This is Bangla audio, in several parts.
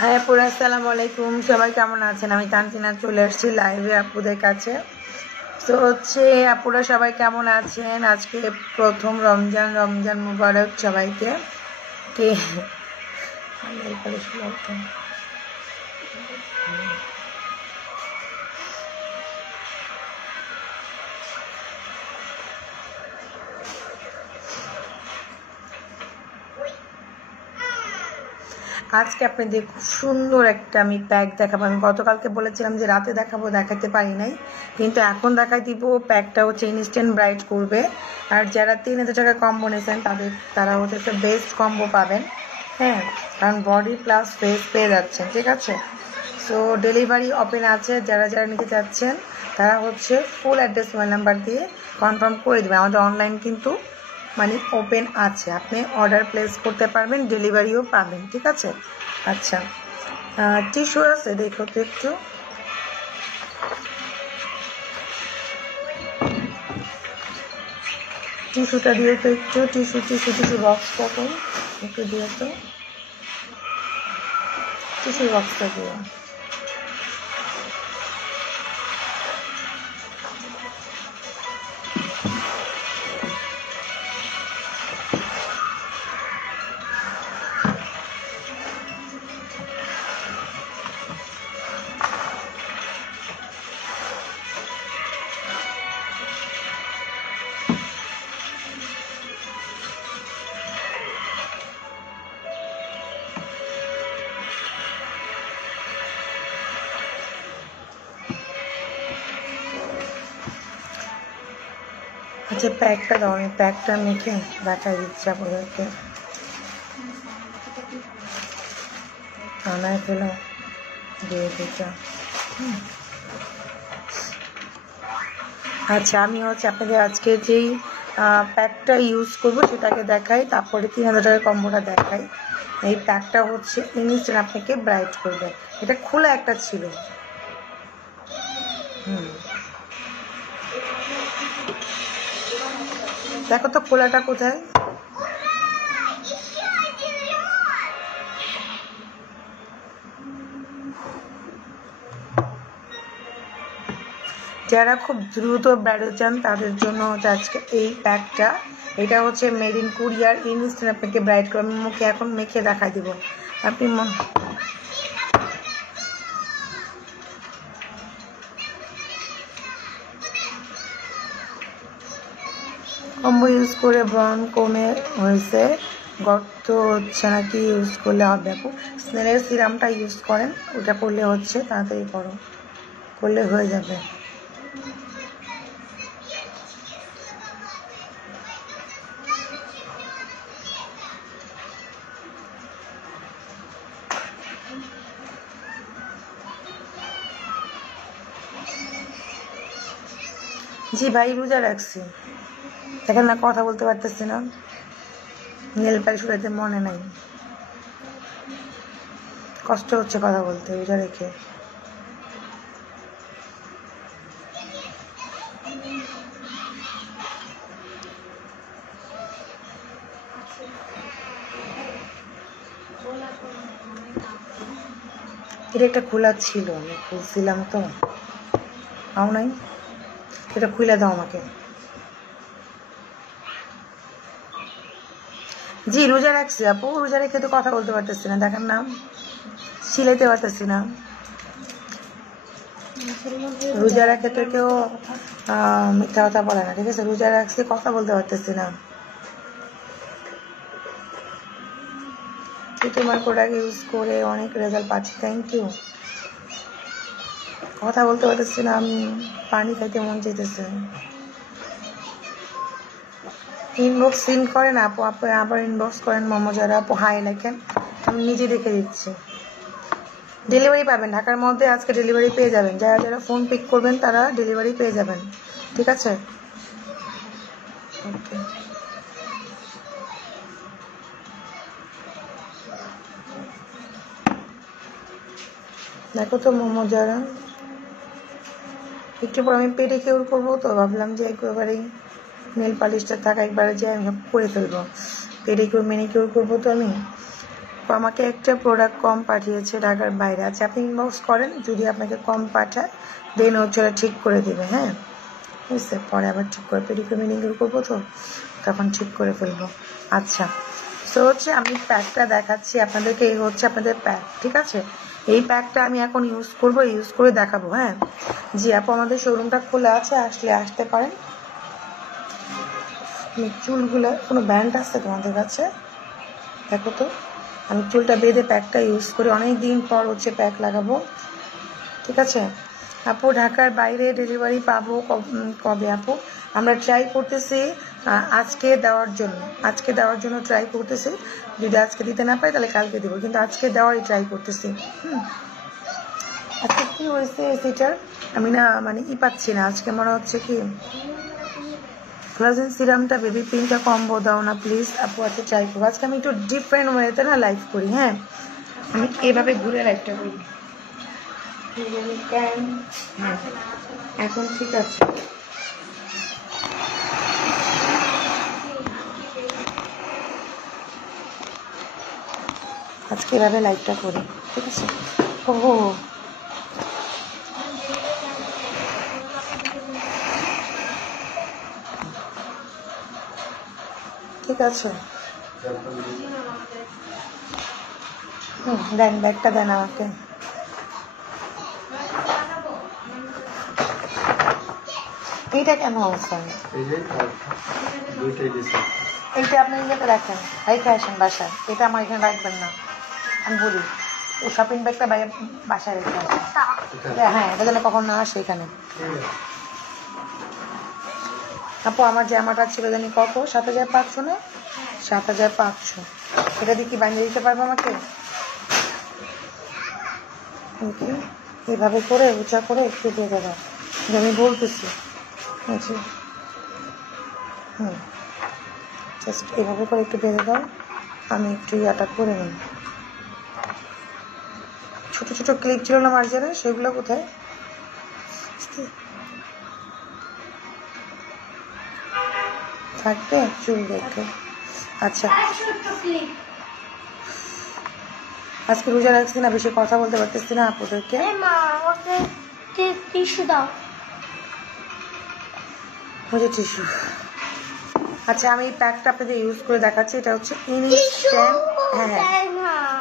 হাই আপুরা, আসসালামু আলাইকুম। সবাই কেমন আছেন? আমি তানজিনা চলে আসছি লাইভে আপুদের কাছে। তো হচ্ছে আপুরা সবাই কেমন আছেন? আজকে প্রথম রমজান মুবারক সবাইকে। কে আজকে আপনাদের খুব সুন্দর একটা আমি প্যাক দেখাবো। আমি গতকালকে বলেছিলাম যে রাতে দেখাবো, দেখাতে পারি নাই, কিন্তু এখন দেখাই দিব। প্যাকটা হচ্ছে ইনস্ট্যান্ট ব্রাইট করবে। আর যারা 3000 টাকা কম্বো নিয়েছেন তারা হচ্ছে একটা বেস্ট কম্বো পাবেন। হ্যাঁ, কারণ বডি প্লাস ফেস পেয়ে যাচ্ছেন, ঠিক আছে। সো ডেলিভারি ওপেন আছে। যারা নিতে চাচ্ছেন তারা হচ্ছে ফুল অ্যাড্রেস, মোবাইল নাম্বার দিয়ে কনফার্ম করে দেবে। আমাদের অনলাইন কিন্তু ওপেন আছে, আপনি অর্ডার প্লেস করতে পারবেন, ডেলিভারিও পাবেন, ঠিক আছে। আচ্ছা, টিস্যু আছে, দেখো তো একটু। টিস্যুটা দিয়ে তো একটু, টিস্যু বক্সটা তো একটু দিয়ে তো, টিস্যু বক্সটা দিয়ে। আচ্ছা, প্যাকটা দাও, আমি প্যাকটা মেখে দেখা দিচ্ছি আপনাদেরকে। আনায় ফেলো দিয়ে দিচ্ছা। আচ্ছা, আমি হচ্ছে আপনাদের আজকে যেই প্যাকটা ইউজ করবো সেটাকে দেখাই, তারপরে 3000 টাকার কম্বোটা দেখাই। এই প্যাকটা হচ্ছে ইনস্ট্যান্ট আপনাকে ব্রাইট করবে। এটা খোলা একটা ছিল। দেখো তো খোলাটা কোথায়। যারা খুব দ্রুত বেড়ে যান তাদের জন্য হচ্ছে আজকে এই প্যাকটা। এটা হচ্ছে মেড ইন কোরিয়ার, ইনস্ট্যান্ট আপনাকে ব্রাইট করে। আমি মুখে এখন মেখে দেখা দিব। আপনি কম্বো ইউজ করে ব্রণ কমে হয়েছে, গর্ত হচ্ছে নাকি ইউজ করলে হবে আপু। স্নেলের সিরামটা ইউজ করেন, ওটা করলে হচ্ছে তাড়াতাড়ি করলে হয়ে যাবে। জি ভাই, রোজা রাখছি। দেখেন না, কথা বলতে পারতেছি না, নেল পালিশ উঠাইতে মনে নাই, কষ্ট হচ্ছে কথা বলতে রোজা রেখে। এটা একটা খোলা ছিল, আমি খুলছিলাম তো, পাও নাই। এটা খুলে দাও আমাকে। জি রোজা রাখছি আপু, রোজা রেখে তো কথা বলতে পারতেছি না, দেখেন না, সিলাইতে পারতেছি না। রোজা রাখে তো কেউ মিথ্যা কথা বলে না, ঠিক আছে। রোজা রাখছি, কথা বলতে পারতেছি না। তোমার প্রোডাক্ট ইউজ করে অনেক রেজাল্ট পাচ্ছি, থ্যাংক ইউ। কথা বলতে পারতেছি না আমি, পানি খাইতে মন চাইতেছে। ইনবক্স সিন করেন আপু, আবার ইনবক্স করেন। মোমো যারা আপু হাই লেখেন, আমি নিজে দেখে দিচ্ছি। ডেলিভারি পাবেন ঢাকার মধ্যে, আজকে ডেলিভারি পেয়ে যাবেন। যারা ফোন পিক করবেন তারা ডেলিভারি পেয়ে যাবেন, ঠিক আছে। ওকে, দেখো তো মোমো যারা, একটু পর আমি পেডিকিউর করবো, তো ভাবলাম যে একবারেই নেল পালিশটা থাকা একবারে যে আমি করে ফেলবো। পেডিকিউর ম্যানিকিউর করবো তো আমি, আমাকে একটা প্রোডাক্ট কম পাঠিয়েছে ঢাকার বাইরে। আচ্ছা আপনি ইনবক্স করেন, যদি আপনাকে কম পাঠায় দেন হচ্ছে ওরা ঠিক করে দেবে। হ্যাঁ বুঝছে, পরে আবার ঠিক করে পেডিকিউর মেনিকিউর করবো তো তখন ঠিক করে ফেলবো। আচ্ছা সো হচ্ছে আমি প্যাকটা দেখাচ্ছি আপনাদেরকে। এই হচ্ছে আপনাদের প্যাক, ঠিক আছে? এই প্যাকটা আমি এখন ইউজ করব, ইউজ করে দেখাবো। হ্যাঁ জি আপু, আমাদের শোরুমটা খোলা আছে, আসলে আসতে পারেন। চুলগুলো কোনো ব্যান্ড আছে তোমাদের কাছে? দেখো তো, আমি চুলটা বেঁধে প্যাকটা ইউজ করি, অনেক দিন পর হচ্ছে প্যাক লাগাবো, ঠিক আছে? আপু ঢাকার বাইরে ডেলিভারি পাবো কবে আপু? আমরা ট্রাই করতেছি আজকে দেওয়ার জন্য ট্রাই করতেছি। যদি আজকে দিতে না পারি তাহলে কালকে দেবো, কিন্তু আজকে দেওয়ারই ট্রাই করতেছি। আজকে কি হয়েছে সেটার আমি না মানে পাচ্ছি না আজকে, মনে হচ্ছে কি কোলাজেন সিরামটা বেবি পিনটা কম্বো দাও না প্লিজ আপু। আজকে ট্রাই করবো, আজকে আমি একটু ডিফারেন্ট ওয়েতে না লাইভ করি। হ্যাঁ আমি এভাবে ঘুরে লাইভটা করি। হ্যাঁ এখন ঠিক আছে। আজকে এভাবে লাইভটা করি, ঠিক আছে? ও ঠিক আছে, দেন ব্যাগটা দেন আমাকে। এইটা কেন আছে? এইটা আপনি ইয়েতে রাখেন, রেখে আসেন বাসায়। এটা আমার এখানে রাখবেন না, আমি বলি ও শপিং ব্যাগটা বাসায় রেখে আসেন। হ্যাঁ এটা যেন কখন না আসে এখানে। আপু আমার জামাটা ছিল জানি কত, ৭৫০০ না? ৭৫০০। এটা দিয়ে কি বানিয়ে দিতে পারবো আমাকে? এভাবে করে উঁচা করে একটু বেঁধে দাও, আমি বলতেছি। জাস্ট এভাবে করে একটু বেঁধে দাও, আমি একটু ইয়াটা করে নিই। ছোট ছোট ক্লিপ ছিল না মার্জারে, সেগুলো কোথায়? থাকবে চুল দেখে। আচ্ছা আজকে রোজা রাখছি না, বেশি কথা বলতে পারতেছি না আপুদেরকে। টিস্যু দাও, টিস্যু। আচ্ছা আমি এই প্যাকটা আপনাদের ইউজ করে দেখাচ্ছি। এটা হচ্ছে ইনস্ট্যান্ট, হ্যাঁ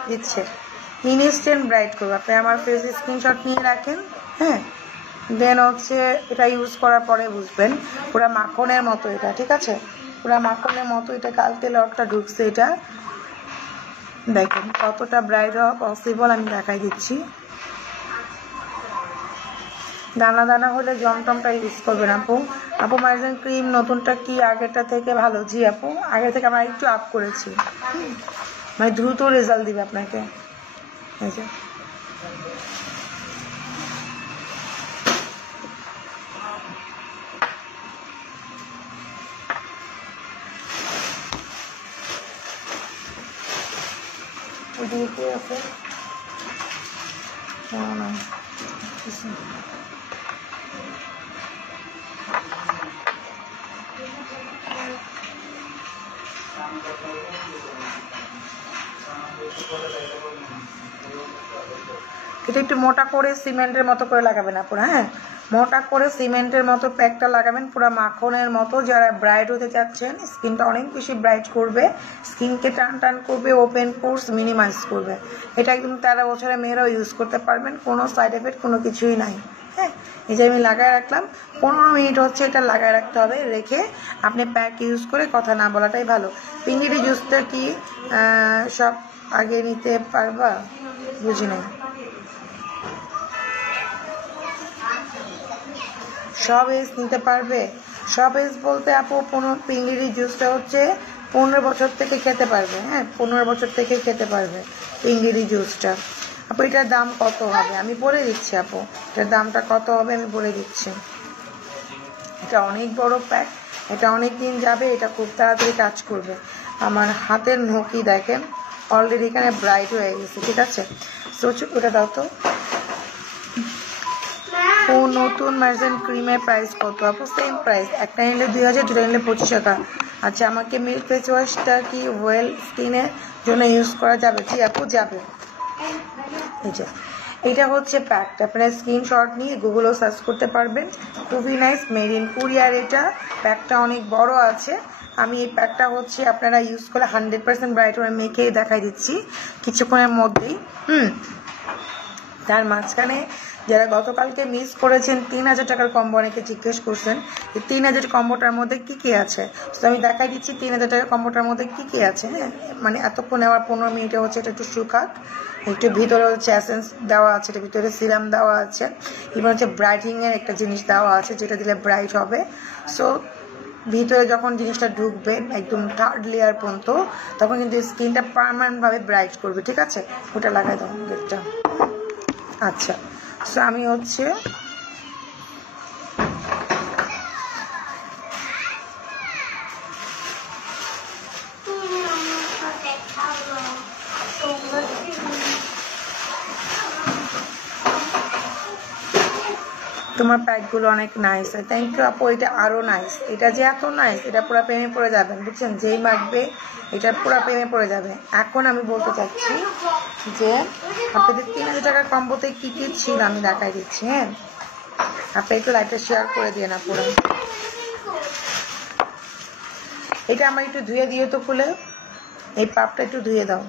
দিচ্ছে ইনস্ট্যান্ট ব্রাইট করবো। আপনি আমার ফেস স্ক্রিনশট নিয়ে রাখেন। হ্যাঁ দেন হচ্ছে এটা ইউজ করার পরে বুঝবেন পুরা মাখনের মতো এটা, ঠিক আছে? পুরা মাখনের মতো এটা। কালকে লটটা ঢুকছে, এটা দেখেন কতটা ব্রাইট হওয়া পসিবল আমি দেখাই দিচ্ছি। দানা দানা হলে জমটমটা ইউজ করবেন আপু। আপু মার্জিন ক্রিম নতুনটা কি আগেরটা থেকে ভালো? জি আপু আগে থেকে আমরা একটু আপ করেছি, মানে দ্রুত রেজাল্ট দিবে আপনাকে। এই যে আছে না এটা একটু মোটা করে সিমেন্টের মতো করে লাগাবেন আপনারা। হ্যাঁ মোটা করে সিমেন্টের মতো প্যাকটা লাগাবেন পুরো মাখনের মতো। যারা ব্রাইট হতে চাচ্ছেন, স্কিনটা অনেক বেশি ব্রাইট করবে, স্কিনকে টান টান করবে, ওপেন পোর্স মিনিমাইজ করবে। এটা একদম 13 বছরের মেয়েরাও ইউজ করতে পারবেন, কোনো সাইড এফেক্ট কোনো কিছুই নাই। হ্যাঁ এই যে আমি লাগায় রাখলাম, 15 মিনিট হচ্ছে এটা লাগায় রাখতে হবে। রেখে আপনি প্যাক ইউজ করে কথা না বলাটাই ভালো। পিঙ্গিরি জুসটা কি সব আগে নিতে পারবা? বুঝি নাই। সব এজ নিতে পারবে? সব এজ বলতে আপু পিঙ্গিরি জুসটা হচ্ছে 15 বছর থেকে খেতে পারবে। হ্যাঁ 15 বছর থেকে খেতে পারবে পিঙ্গিরি জুসটা। আপু এটার দাম কত হবে আমি বলে দিচ্ছি আপু, এটার দামটা কত হবে আমি বলে দিচ্ছি। এটা অনেক বড় প্যাক, এটা অনেক দিন যাবে, এটা খুব তাড়াতাড়ি কাজ করবে। আমার হাতের নখি দেখেন অলরেডি এখানে ব্রাইট হয়ে গেছে, ঠিক আছে? ওটা দাও তো। ও নতুন মার্জিন ক্রিমের প্রাইস কত আপু? সেম প্রাইস, একটা নিলে 2000, দুটা নিলে 25 টাকা। আচ্ছা, আমাকে মিল্ক ফেস ওয়াশটা কি ওয়েল স্কিনের জন্য ইউজ করা যাবে? জি আপু, যাবে। এটা হচ্ছে প্যাকটা, আপনারা স্ক্রিনশট নিয়ে গুগলেও সার্চ করতে পারবেন। খুবই নাইস, মেড ইন কোরিয়ার। এটা প্যাকটা অনেক বড় আছে। আমি এই প্যাকটা হচ্ছে আপনারা ইউজ করে 100% ব্রাইট করে মেখে দেখাই দিচ্ছি কিছুক্ষণের মধ্যেই। তার মাঝখানে যারা গতকালকে মিস করেছেন 3000 টাকার কম্বো, অনেকে জিজ্ঞেস করছেন এই 3000 কম্বোটার মধ্যে কি কি আছে। তো আমি দেখাই দিচ্ছি 3000 টাকার কম্বোটার মধ্যে কি কি আছে। হ্যাঁ, মানে এতক্ষণ আমার 15 মিনিটে হচ্ছে এটা একটু শুকাক, একটু ভিতরে হচ্ছে এসেন্স দেওয়া আছে, এটা ভিতরে সিরাম দেওয়া আছে, এবং হচ্ছে ব্রাইটিং এর একটা জিনিস দেওয়া আছে যেটা দিলে ব্রাইট হবে। সো ভিতরে যখন জিনিসটা ঢুকবে একদম থার্ড লেয়ার পর্যন্ত, তখন কিন্তু স্কিনটা পার্মানেন্ট ভাবে ব্রাইট করবে। ঠিক আছে, ওটা লাগাই দাও গেটটা। আচ্ছা, সো আমি হচ্ছে তোমার প্যাকগুলো অনেক নাইস। থ্যাংক ইউ আপু, এটা আরো নাইস। এটা যে এত নাইস, এটা পুরো প্রেমে পড়ে যাবেন, বুঝছেন? যেই মাখবে এটা পুরো প্রেমে পড়ে যাবে। এখন আমি বলতে চাচ্ছি যে আপনাদের 3000 টাকার কম্বোতে কি কি ছিল আমি দেখাই দিচ্ছি। হ্যাঁ, আপনি একটু লাইটটা শেয়ার করে দিয়ে না পুরো। এটা আমার একটু ধুয়ে দিয়ে তো খুলে, এই পাপটা একটু ধুয়ে দাও।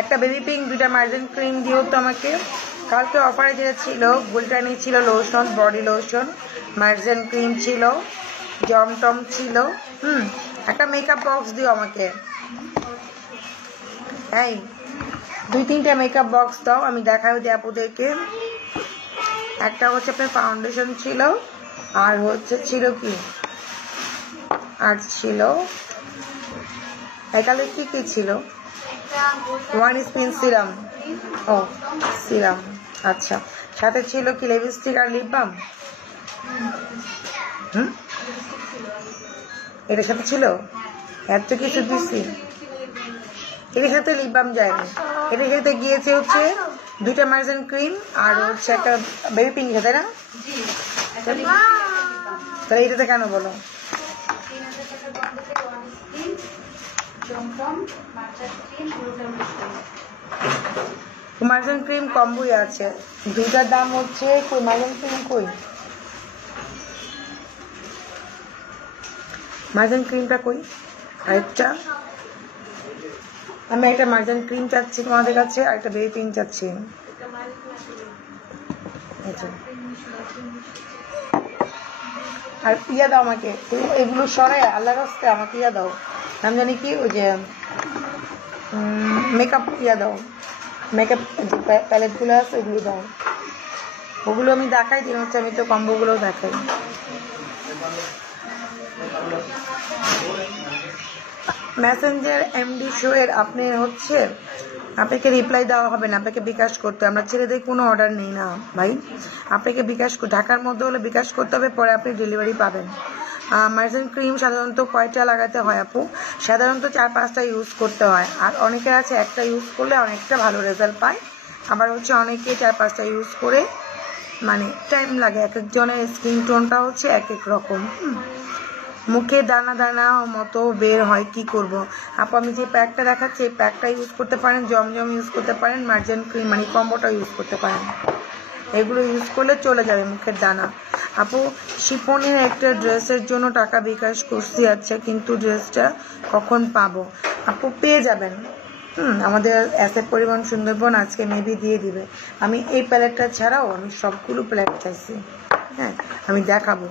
একটা বেবি পিঙ্ক, 2টা মার্জিন ক্রিম দিও তো আমাকে। কালকে অফারে যেটা ছিল, গুলটানি ছিল, lotion, body lotion, margin cream ছিল, জমটম ছিল। একটা মেকআপ বক্স দিও আমাকে। এই 2-3টা মেকআপ বক্স দাও, আমি দেখাই দিই আপুদেরকে। একটা হচ্ছে আপনার ফাউন্ডেশন ছিল, আর হচ্ছে ছিল কি, আর ছিল একালে কি কি ছিল, 1 স্পিন সিরাম। ও সিরাম, আচ্ছা। সাথে ছিল কি লিপস্টিক আর লিপ বাম। এটার সাথে ছিল, এত কিছু দিচ্ছি। এটার সাথে লিপ বাম যায়নি, এটার সাথে গিয়েছে হচ্ছে 2টা মার্জিন ক্রিম আর হচ্ছে একটা বেবি পিঙ্ক, তাই না? তাহলে এটাতে কেন বলো? মার্জিন ক্রিম কম্বোই আছে, 2টার দাম হচ্ছে। কই মার্জিন ক্রিম, কই মার্জিন ক্রিমটা, কই আরেকটা? আমি একটা মার্জিন ক্রিম চাচ্ছি তোমাদের কাছে, আর একটা বেবি পিঙ্ক চাচ্ছি। আর ইয়া দাও আমাকে, এগুলো সরাই আল্লাহর রাস্তে আমাকে ইয়া দাও, নাম জানি কি, ওই যে মেকআপ ইয়া দাও, মেকআপ প্যালেট গুলো আছে ওগুলো দাও। ওগুলো আমি দেখাই দিন হচ্ছে, আমি তো কম্বো গুলো দেখাই। মেসেঞ্জার এমডি শো এর আপনি হচ্ছে, আপনাকে রিপ্লাই দেওয়া হবে না, আপনাকে বিকাশ করতে। আমরা ছেলেদের কোনো অর্ডার নেই না ভাই, আপনাকে বিকাশ, ঢাকার মধ্যে হলে বিকাশ করতে হবে, পরে আপনি ডেলিভারি পাবেন। মার্জিন ক্রিম সাধারণত কয়টা লাগাতে হয় আপু? সাধারণত 4-5টা ইউজ করতে হয়, আর অনেকের আছে একটা ইউজ করলে অনেকটা ভালো রেজাল্ট পায়, আবার হচ্ছে অনেকে 4-5টা ইউজ করে মানে টাইম লাগে। এক একজনের স্কিন টোনটা হচ্ছে এক এক রকম। মুখে দানা দানা মতো বের হয়, কি করব আপু? আমি যে প্যাকটা দেখাচ্ছি এই প্যাকটা ইউজ করতে পারেন, জমজম ইউজ করতে পারেন, মার্জিন ক্রিম মানে কম্বোটা ইউজ করতে পারেন। এগুলো ইউজ করলে চলে যাবে মুখের দানা। আপু শিফনের একটা ড্রেসের জন্য টাকা বিকাশ করছি, আচ্ছা, কিন্তু ড্রেসটা কখন পাবো? আপু পেয়ে যাবেন, আমাদের অ্যাসেট পরিবহন সুন্দরবন আজকে মেবি দিয়ে দিবে। আমি এই প্যালেটটা ছাড়াও আমি সবগুলো প্যালেট চাইছি, হ্যাঁ আমি দেখাবো।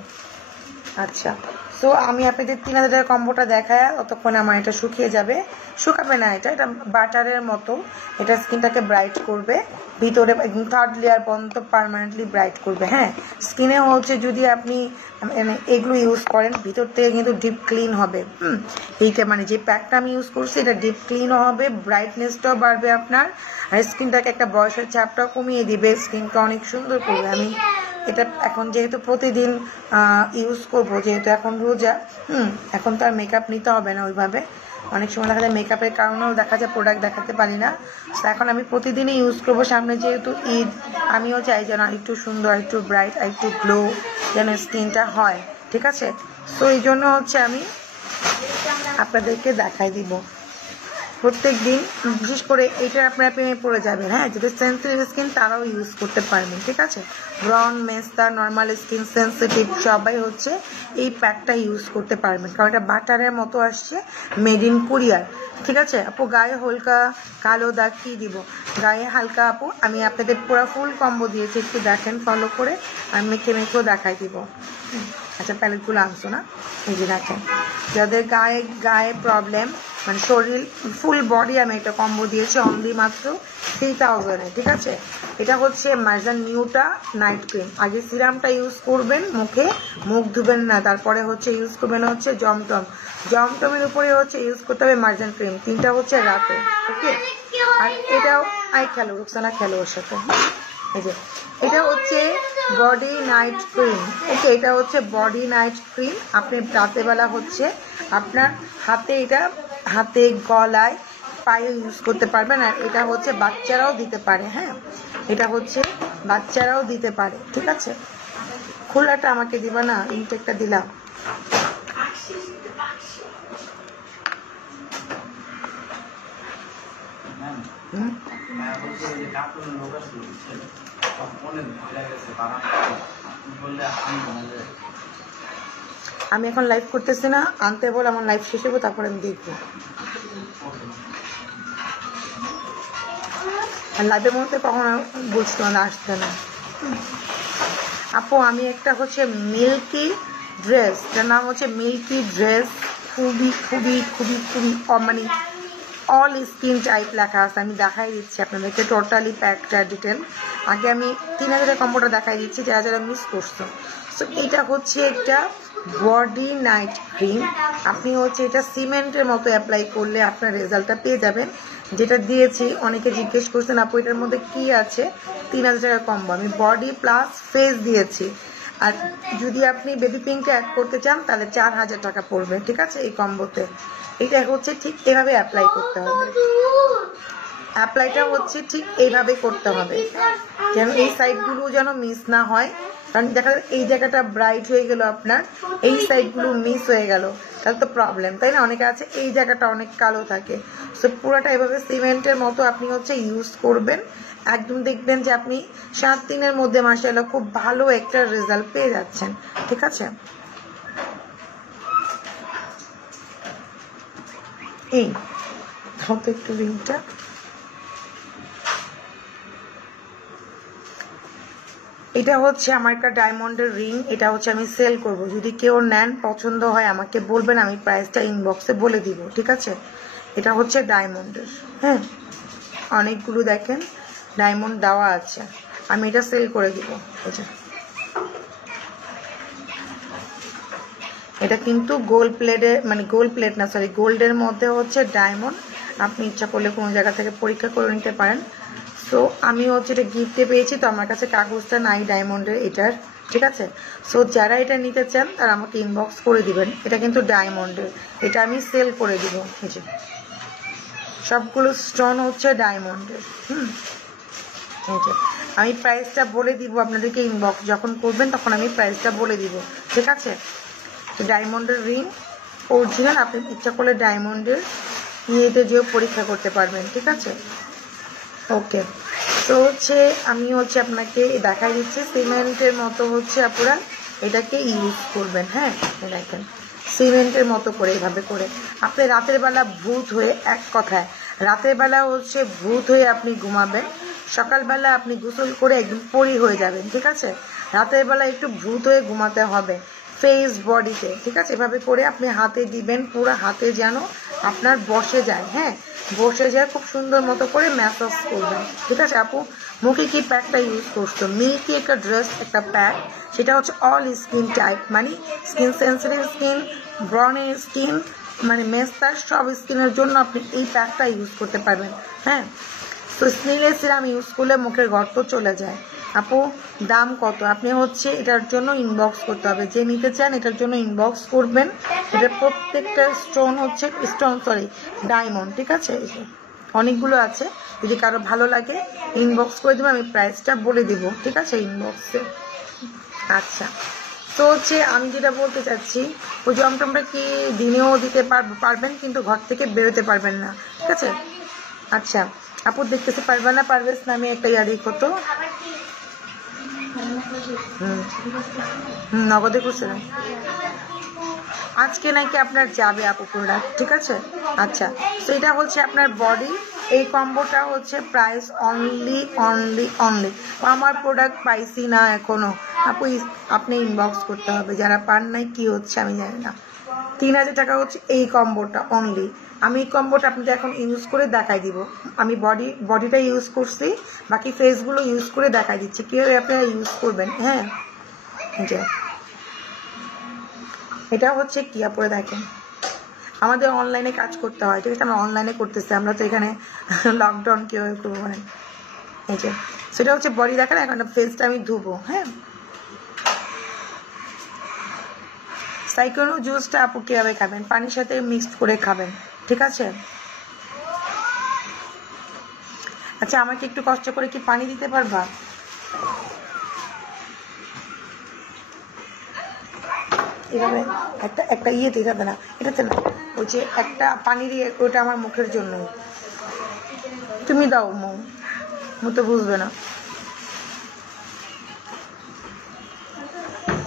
আচ্ছা, সো আমি আপনাদের 3000 টাকার কম্বোটা দেখায় ততক্ষণ আমার এটা শুকিয়ে যাবে। শুকাবে না, এটা এটা বাটারের মতো, এটা স্কিনটাকে ব্রাইট করবে, ভিতরে একদম থার্ড লেয়ার পর্যন্ত পার্মানেন্টলি ব্রাইট করবে। হ্যাঁ, স্কিনে হচ্ছে যদি আপনি এগুলো ইউজ করেন ভিতর থেকে কিন্তু ডিপ ক্লিন হবে। এইটা মানে যে প্যাকটা আমি ইউজ করছি এটা ডিপ ক্লিনও হবে, ব্রাইটনেসটাও বাড়বে আপনার, আর স্কিনটাকে একটা বয়সের ছাপটাও কমিয়ে দিবে, স্কিনটা অনেক সুন্দর করবে। আমি এটা এখন যেহেতু প্রতিদিন ইউজ করব, যেহেতু এখন রোজা, এখন তো আর মেকআপ নিতে হবে না ওইভাবে। অনেক সময় দেখা যায় মেকআপের কারণেও দেখা যায় প্রোডাক্ট দেখাতে পারি না। তো এখন আমি প্রতিদিনই ইউজ করব। সামনে যেহেতু ঈদ, আমিও চাই যেন একটু সুন্দর, একটু ব্রাইট, একটু গ্লো যেন স্কিনটা হয়, ঠিক আছে। তো এই জন্য হচ্ছে আমি আপনাদেরকে দেখাই দিব প্রত্যেক দিন। বিশেষ করে এটা আপনারা প্রেমে পড়ে যাবেন, হ্যাঁ, যেটা সেন্সিটিভ স্কিন তারাও ইউজ করতে পারবেন, ঠিক আছে। ব্রন, মেস্তা, নর্মাল স্কিন, সেন্সিটিভ সবাই হচ্ছে এই প্যাকটা ইউজ করতে পারবেন, কারণ এটা বাটারের মতো আসছে, মেড ইন কোরিয়ার, ঠিক আছে। আপু গায়ে হালকা কালো দাগ কি দিব? গায়ে হালকা আপু আমি আপনাদের পুরো ফুল কম্বো দিয়েছি, একটু দেখেন ফলো করে, আমি মেখে মেখেও দেখাই দিব। আচ্ছা প্যালেটগুলো আনছো না, এই যে দেখেন, যাদের গায়ে প্রবলেম, মানে শরীর ফুল বডি, আমি একটা কম্বো দিয়েছি অনলি মাত্র 3000 এ, ঠিক আছে। এটা হচ্ছে মার্জান নিউটা নাইট ক্রিম। আগে সিরামটা ইউজ করবেন মুখে, মুখ ধুবেন না, তারপরে হচ্ছে ইউজ করবেন হচ্ছে জমটমের উপরে হচ্ছে ইউজ করতে হবে মার্জান ক্রিম, 3টা হচ্ছে রাতে, ওকে। আর এটাও খেলো রুকসানা, খেলো ওর সাথে, এই যে এটা হচ্ছে বডি নাইট ক্রিম, ওকে। এটা হচ্ছে বডি নাইট ক্রিম। আপনি রাতেবেলা হচ্ছে আপনার হাতে গলায় পায়ে ইউজ করতে পারবেন। আর এটা হচ্ছে বাচ্চারাও দিতে পারে, হ্যাঁ, এটা হচ্ছে বাচ্চারাও দিতে পারে, ঠিক আছে। খোলাটা আমাকে দিবা না, ইনটেকটা দিলাম। আমি এখন লাইভ করতেছি না, আনতে বল, আমার লাইভ শেষ হবো, তারপরে আমি দেখবো। আর লাইভের মধ্যে কখনো বলছি না আসতে না। আপু আমি একটা হচ্ছে মিল্কি ড্রেস, যার নাম হচ্ছে মিল্কি ড্রেস, খুবই খুবই খুবই খুবই মানে অল স্কিন টাইপ লেখা আছে, আমি দেখাই দিচ্ছি আপনাদেরকে টোটালি প্যাকটা ডিটেল। আগে আমি 3000 কম্বোটা দেখাই দিচ্ছি যারা যারা মিস করছো। সো এটা হচ্ছে একটা বডি নাইট ক্রিম। আপনি হচ্ছে এটা সিমেন্টের মতো অ্যাপ্লাই করলে আপনার রেজাল্টটা পেয়ে যাবেন। যেটা দিয়েছি অনেকে জিজ্ঞেস করছেন আপু এটার মধ্যে কি আছে, 3000 টাকা কম্বো, আমি বডি প্লাস ফেস দিয়েছি। আর যদি আপনি বেবি পিঙ্কটা অ্যাড করতে চান তাহলে 4000 টাকা পড়বে, ঠিক আছে এই কম্বোতে। এটা হচ্ছে ঠিক এভাবে অ্যাপ্লাই করতে হবে, অ্যাপ্লাইটা হচ্ছে ঠিক এইভাবে করতে হবে, যেন এই সাইডগুলো যেন মিস না হয়। কারণ দেখা যায় এই জায়গাটা ব্রাইট হয়ে গেল আপনার, এই সাইডগুলো মিস হয়ে গেল, তাহলে তো প্রবলেম, তাই না। অনেকে আছে এই জায়গাটা অনেক কালো থাকে। সো পুরোটা এভাবে সিমেন্টের মতো আপনি হচ্ছে ইউজ করবেন, একদম দেখবেন যে আপনি 7 দিনের মধ্যে মাশাআল্লাহ খুব ভালো একটা রেজাল্ট পেয়ে যাচ্ছেন, ঠিক আছে। এই হয়তো একটু রিংটা, এটা হচ্ছে আমার একটা ডায়মন্ডের রিং, এটা হচ্ছে আমি সেল করব। যদি কেউ নেন পছন্দ হয় আমাকে বলবেন, আমি প্রাইসটা ইনবক্সে বলে দিব, ঠিক আছে। এটা হচ্ছে ডায়মন্ডের, হ্যাঁ, অনেকগুলো দেখেন ডায়মন্ড দেওয়া আছে, আমি এটা সেল করে দিব। এটা কিন্তু গোল্ড প্লেটের, মানে গোল্ড প্লেট না, সরি গোল্ডের মধ্যে হচ্ছে ডায়মন্ড। আপনি ইচ্ছা করলে কোনো জায়গা থেকে পরীক্ষা করে নিতে পারেন। সো আমি হচ্ছে এটা গিফটে পেয়েছি, তো আমার কাছে কাগজটা নাই ডায়মন্ডের এটার, ঠিক আছে। সো যারা এটা নিতে চান তারা আমাকে ইনবক্স করে দিবেন। এটা কিন্তু ডায়মন্ডের, এটা আমি সেল করে দিব। এই যে সবগুলো স্টোন হচ্ছে ডায়মন্ডের, এই যে আমি প্রাইসটা বলে দিব আপনাদেরকে, ইনবক্স যখন করবেন তখন আমি প্রাইসটা বলে দিব, ঠিক আছে। ডায়মন্ডের রিং অরিজিনাল, আপনি ইচ্ছা করলে ডায়মন্ডের ইয়েতে যেও পরীক্ষা করতে পারবেন, ঠিক আছে। ওকে, তো হচ্ছে আমি হচ্ছে আপনাকে দেখাই দিচ্ছি সিমেন্টের মতো হচ্ছে আপনারা এটাকে ইউজ করবেন, হ্যাঁ। দেখেন সিমেন্টের মতো করে এভাবে করে আপনি রাতের বেলা ভূত হয়ে, এক কথায় রাতের বেলা হচ্ছে ভূত হয়ে আপনি ঘুমাবেন, সকালবেলা আপনি গোসল করে একদম পরি হয়ে যাবেন, ঠিক আছে। রাতের বেলা একটু ভূত হয়ে ঘুমাতে হবে ফেস বডিতে, ঠিক আছে। এভাবে করে আপনি হাতে দিবেন, পুরো হাতে যেন আপনার বসে যায়, হ্যাঁ, বসে যায়, খুব সুন্দর মতো করে ম্যাসাজ করবেন, ঠিক আছে। আপু মুখে কি প্যাকটা ইউজ করছো? মিল্কি একটা ড্রেস, একটা প্যাক, সেটা হচ্ছে অল স্কিন টাইপ, মানে স্কিন সেন্সিটিভ স্কিন, ব্রনের স্কিন, মানে মেস্তার সব স্কিনের জন্য আপনি এই প্যাকটা ইউজ করতে পারবেন, হ্যাঁ। তো স্নেলের সিরাম ইউজ করলে মুখের গর্ত চলে যায়, আপু দাম কত? আপনি হচ্ছে এটার জন্য ইনবক্স করতে হবে, যে নিতে চান এটার জন্য ইনবক্স করবেন। এটা প্রত্যেকটা স্টোন হচ্ছে ডায়মন্ড, ঠিক আছে? অনেকগুলো আছে, যদি কারো ভালো লাগে ইনবক্স করে দেবো, আমি প্রাইসটা বলে দিব, ঠিক আছে, ইনবক্সে। আচ্ছা, তো হচ্ছে আমি যেটা বলতে চাচ্ছি, ওই জমটমটা কি দিনেও দিতে পারবেন, কিন্তু ঘর থেকে বেরোতে পারবেন না, ঠিক আছে? আচ্ছা আপু দেখতেছি পারবে না, পারবেস না, আমি একটা ইয়ারি কত নগদে করছে না আজকে নাকি আপনার যাবে আপু প্রোডাক্ট, ঠিক আছে? আচ্ছা, তো এটা হচ্ছে আপনার বডি, এই কম্বোটা হচ্ছে প্রাইস অনলি অনলি অনলি। আমার প্রোডাক্ট পাইছি না এখনো আপু, আপনি ইনবক্স করতে হবে, যারা পান নাই কি হচ্ছে আমি জানি না। 3000 টাকা হচ্ছে এই কম্বোটা অনলি। আমি এই কম্বোটা আপনাদের এখন ইউজ করে দেখাই দিব। আমি বডিটা ইউজ করছি, বাকি ফেসগুলো ইউজ করে দেখাই দিচ্ছি কীভাবে আপনারা ইউজ করবেন। হ্যাঁ, এটা হচ্ছে কি আপনারা দেখেন, আমাদের অনলাইনে কাজ করতে হয়, ঠিক আছে? আমরা অনলাইনে করতেছি, আমরা তো এখানে লকডাউন কীভাবে করবো মানে, এই যে সেটা হচ্ছে বডি দেখান। এখন ফেসটা আমি ধুবো। হ্যাঁ, সাইক্লোন জুসটা আপু কীভাবে খাবেন? পানির সাথে মিক্সড করে খাবেন, ঠিক আছে? আচ্ছা, আমাকে একটু কষ্ট করে কি পানি দিতে পারবা? এভাবে একটা ইয়েতে, এটাতে না, এটাতে না, ওই যে একটা পানির ইয়ে, ওটা আমার মুখের জন্য। তুমি দাও মু তো বুঝবে না।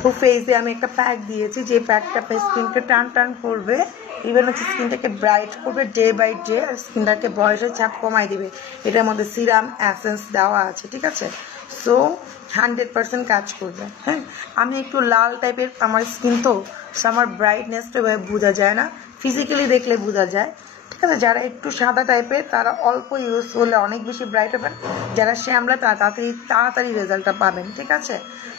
তো ফেসে আমি একটা প্যাক দিয়েছি, যে প্যাকটা স্কিনকে টান করবে, ইভেন হচ্ছে স্কিনটাকে ব্রাইট করবে ডে বাই ডে, আর স্কিনটাকে বয়সের ছাপ কমাই দিবে। এটার মধ্যে সিরাম অ্যাসেন্স দেওয়া আছে, ঠিক আছে? সো 100% কাজ করবে। হ্যাঁ, আমি একটু লাল টাইপের আমার স্কিন, তো আমার ব্রাইটনেসটা বোঝা যায় না, ফিজিক্যালি দেখলে বোঝা যায়, ঠিক আছে? যারা একটু সাদা টাইপের তারা অল্প ইউজ করলে অনেক বেশি ব্রাইট হবেন, যারা শ্যামলা তারা তাড়াতাড়ি রেজাল্টটা পাবেন, ঠিক আছে?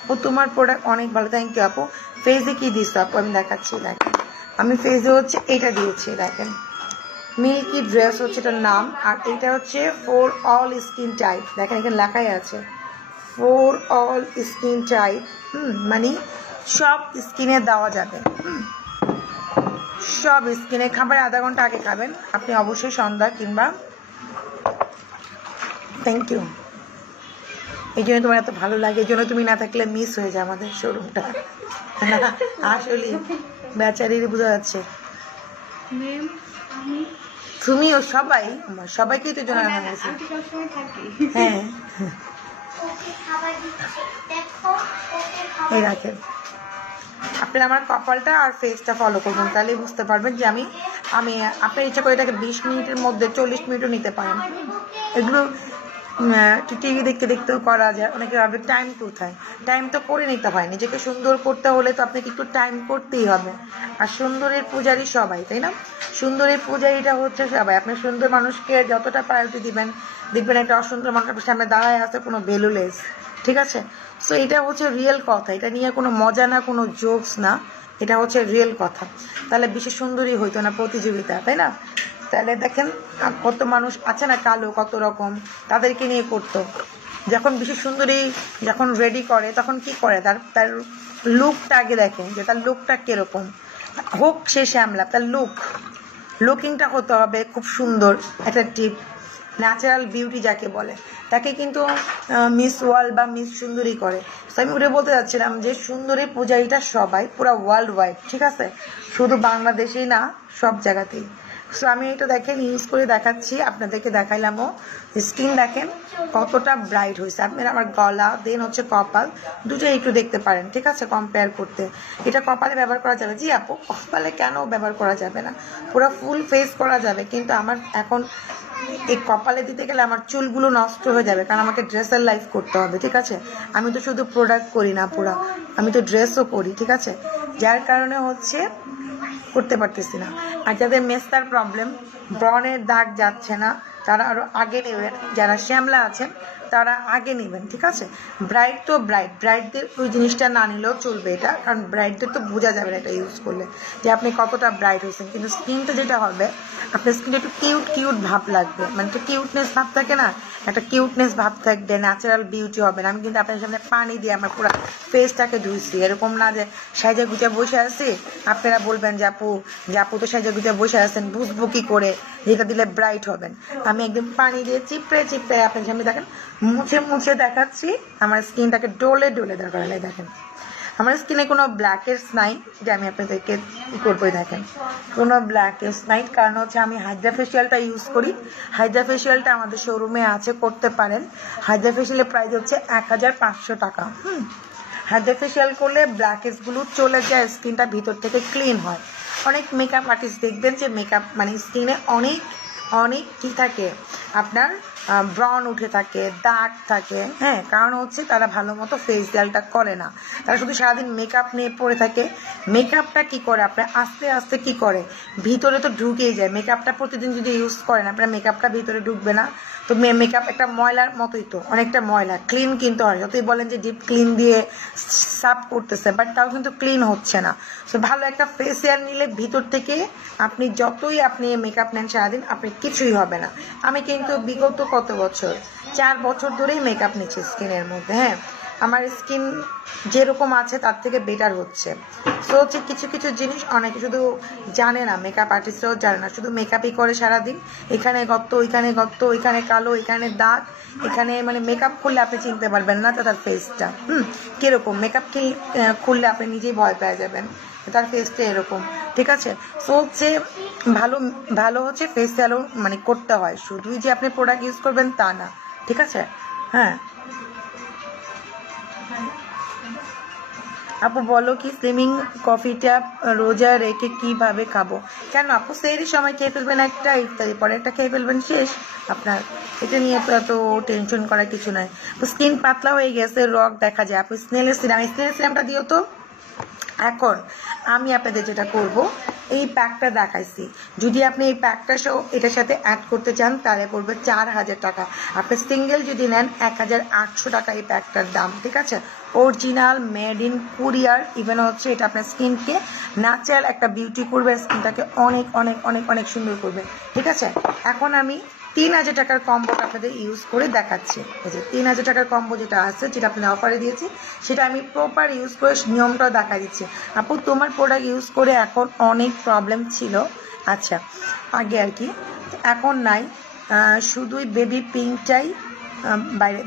ও তোমার প্রোডাক্ট অনেক ভালো, থ্যাংক ইউ আপু। ফেসে কি দিস আপু? আমি দেখাচ্ছি, দেখেন আমি ফেসে হচ্ছে এটা দিয়েছি, দেখেন মিল্কি ড্রেস হচ্ছে এটার নাম, আর এটা হচ্ছে ফর অল স্কিন টাইপ, দেখেন এখানে লেখাই আছে ফর অল স্কিন টাইপ। মানে সব স্কিনে দেওয়া যাবে, সব স্কিনে। খাবার আধা ঘন্টা আগে খাবেন আপনি অবশ্যই, সন্ধ্যা কিংবা। থ্যাংক ইউ, এই জন্য তোমার এত ভালো লাগে, এই জন্য তুমি না থাকলে মিস হয়ে যায় আমাদের শোরুমটা। আসলে বেচারির বোঝা যাচ্ছে, তুমিও সবাই সবাইকেই তো জন্য হয়েছে। হ্যাঁ, এই রাখেন, আপনারা আমার কপালটা আর ফেসটা ফলো করবেন, তাহলেই বুঝতে পারবেন যে আমি আপনার ইচ্ছা করে এটাকে 20 মিনিটের মধ্যে 40 মিনিটও নিতে পারেন। এগুলো টিভি দেখতে দেখতেও করা যায়। অনেকে ভাবে টাইম কোথায়, টাইম তো করে নিতে হয়। নিজেকে সুন্দর করতে হলে তো আপনাকে একটু টাইম করতেই হবে। আর সুন্দরের পূজারী সবাই, তাই না? সুন্দরের পূজারীটা হচ্ছে সবাই। আপনি সুন্দর মানুষকে যতটা প্রায়োরিটি দিবেন, দেখবেন একটা অসুন্দর মানুষের সামনে দাঁড়ায় আছে কোনো ভ্যালুলেস, ঠিক আছে? সো এটা হচ্ছে রিয়েল কথা, এটা নিয়ে কোনো মজা না, কোনো জোকস না, এটা হচ্ছে রিয়েল কথা। তাহলে বেশি সুন্দরী হইতো না প্রতিযোগিতা, তাই না? তাহলে দেখেন কত মানুষ আছে না কালো, কত রকম, তাদেরকে নিয়ে করতো। যখন বেশি সুন্দরী যখন রেডি করে তখন কি করে, তার লুকটা আগে দেখেন, যে তার লুকটা কিরকম হোক, সে শ্যামলা, তার লুকিংটা হতে হবে খুব সুন্দর, অ্যাট্রাকটিভ, ন্যাচারাল বিউটি যাকে বলে, তাকে কিন্তু মিস ওয়ার্ল্ড বা মিস সুন্দরী করে। তো আমি ওটা বলতে যাচ্ছিলাম যে সুন্দরী পূজারীটা সবাই, পুরো ওয়ার্ল্ড ওয়াইড, ঠিক আছে? শুধু বাংলাদেশেই না, সব জায়গাতেই। সো আমি এটা দেখেন ইউজ করে দেখাচ্ছি, আপনাদেরকে দেখাইলামও। স্কিন দেখেন কতটা ব্রাইট হয়েছে। আপনারা আমার গলা দেন হচ্ছে কপাল দুটোই একটু দেখতে পারেন, ঠিক আছে? কম্পেয়ার করতে, এটা কপালে ব্যবহার করা যাবে। জি আপু, কপালে কেন ব্যবহার করা যাবে না? পুরো ফুল ফেস করা যাবে, কিন্তু আমার এখন এই কপালে দিতে গেলে আমার চুলগুলো নষ্ট হয়ে যাবে, কারণ আমাকে ড্রেসের লাইফ করতে হবে, ঠিক আছে? আমি তো শুধু প্রোডাক্ট করি না, পুরা আমি তো ড্রেসও করি, ঠিক আছে? যার কারণে হচ্ছে করতে পারতেছি না। আর যাদের মেস্তার প্রবলেম, ব্রণের দাগ যাচ্ছে না, তারা আরো আগে নেবেন। যারা শ্যামলা আছেন তারা আগে নেবেন, ঠিক আছে। ব্রাইট তো ব্রাইটদের ওই জিনিসটা না নিলেও চলবে এটা, কারণ ব্রাইটদের তো বোঝা যাবে না এটা ইউজ করলে যে আপনি কতটা ব্রাইট হয়েছেন, কিন্তু স্কিনটা যেটা হবে আপনার স্কিনটা একটু কিউট ভাব লাগবে, মানে একটু কিউটনেস ভাব থাকে না, একটা কিউটনেস ভাব থাকবে, ন্যাচারাল বিউটি হবে না। আমি কিন্তু আপনার সামনে পানি দিয়ে আমার পুরো ফেসটাকে ধুইছি, এরকম না যে সাইজে গুজে বসে আছি আপনারা বলবেন যে আপু তো সাইজে গুজে বসে আছেন, বুঝবো কি করে যেটা দিলে ব্রাইট হবেন। আমি একদম পানি দিয়ে চিপড়ে আপনার সামনে দেখেন মুছে দেখাচ্ছি, আমার স্কিনটাকে ডোলে দরকার হলে দেখেন আমার স্কিনে কোনো ব্ল্যাকেটস নাই, যে আমি আপনাদেরকে ই করবো, দেখেন কোনো ব্ল্যাকেটস নাই, কারণ হচ্ছে আমি হাইড্রা ফেশিয়ালটা ইউজ করি। হাইড্রা ফেশিয়ালটা আমাদের শোরুমে আছে, করতে পারেন। হাইড্রা ফেশিয়ালের প্রাইস হচ্ছে 1500 টাকা। হাইড্রা ফেশিয়াল করলে ব্ল্যাকেটসগুলো চলে যায়, স্কিনটা ভিতর থেকে ক্লিন হয়। অনেক মেকআপ আর্টিস্ট দেখবেন যে মেকআপ মানে স্কিনে অনেক কি থাকে আপনার ব্রন উঠে থাকে, দাগ থাকে, হ্যাঁ, কারণ হচ্ছে তারা ভালো মতো ফেসিয়ালটা করে না, তারা শুধু সারাদিন মেকআপ নিয়ে পড়ে থাকে। মেকআপটা কি করে আপনার আস্তে আস্তে কি করে ভিতরে তো ঢুকেই যায়। মেকআপটা প্রতিদিন যদি ইউজ করেন আপনার মেকআপটা ভিতরে ঢুকবে না, তো মেকআপ একটা ময়লার মতোই, তো অনেকটা ময়লা, ক্লিন কিন্তু হয়, যতই বলেন যে ডিপ ক্লিন দিয়ে সাফ করতেছে, বাট তাও কিন্তু ক্লিন হচ্ছে না। তো ভালো একটা ফেসিয়াল নিলে ভিতর থেকে আপনি যতই আপনি মেকআপ নেন সারাদিন আপনি কিছুই হবে না। আমি কিন্তু বিগত কত বছর 4 বছর ধরেই মেকআপ নিচ্ছি স্কিনের মধ্যে, হ্যাঁ, আমার স্কিন যেরকম আছে তার থেকে বেটার হচ্ছে। সো হচ্ছে কিছু জিনিস অনেকে শুধু জানে না, মেকআপ আর্টিস্টরাও জানে না, শুধু মেকআপই করে সারাদিন, এখানে গর্ত ওইখানে গর্ত, ওইখানে কালো এখানে দাগ, এখানে মানে মেকআপ খুললে আপনি চিনতে পারবেন না তার ফেসটা কিরকম। মেকআপ খুললে আপনি নিজেই ভয় পেয়ে যাবেন তার ফেসটা এরকম, ঠিক আছে। সো হচ্ছে ভালো হচ্ছে ফেসিয়ালও মানে করতে হয়, শুধুই যে আপনি প্রোডাক্ট ইউজ করবেন তা না, ঠিক আছে। হ্যাঁ আপু বলো কি স্লিমিং কফিটা রোজা রেখে কিভাবে খাবো? কেন আপু সেহরির সময় খেয়ে ফেলবেন একটা, ইফতারি পরে একটা খেয়ে ফেলবেন, শেষ আপনার। এটা নিয়ে তো এত টেনশন করার কিছু নাই। স্কিন পাতলা হয়ে গেছে, রগ দেখা যায়, আপু স্নেলের সিরামটা দিও তো। এখন আমি আপনাদের যেটা করব, এই প্যাকটা দেখাইছি, যদি আপনি এই প্যাকটা সহ এটার সাথে অ্যাড করতে চান তাহলে পড়বে 4000 টাকা। আপনি সিঙ্গেল যদি নেন 1800 টাকা এই প্যাকটার দাম, ঠিক আছে। অরিজিনাল মেড ইন কোরিয়ার, ইভেন হচ্ছে এটা আপনার স্কিনকে ন্যাচারাল একটা বিউটি করবে, স্কিনটাকে অনেক অনেক অনেক অনেক সুন্দর করবে, ঠিক আছে। এখন আমি 3000 টাকার কম্বোটা আপনাদের ইউজ করে দেখাচ্ছি। এই যে 3000 টাকার কম্বো যেটা আছে, যেটা আপনাদের অফারে দিয়েছি, সেটা আমি প্রপার ইউজ করে নিয়মটাও দেখা দিচ্ছি। আপু তোমার প্রোডাক্ট ইউজ করে এখন অনেক প্রবলেম ছিল, আচ্ছা আগে আর কি, এখন নাই, শুধুই বেবি পিঙ্কটাই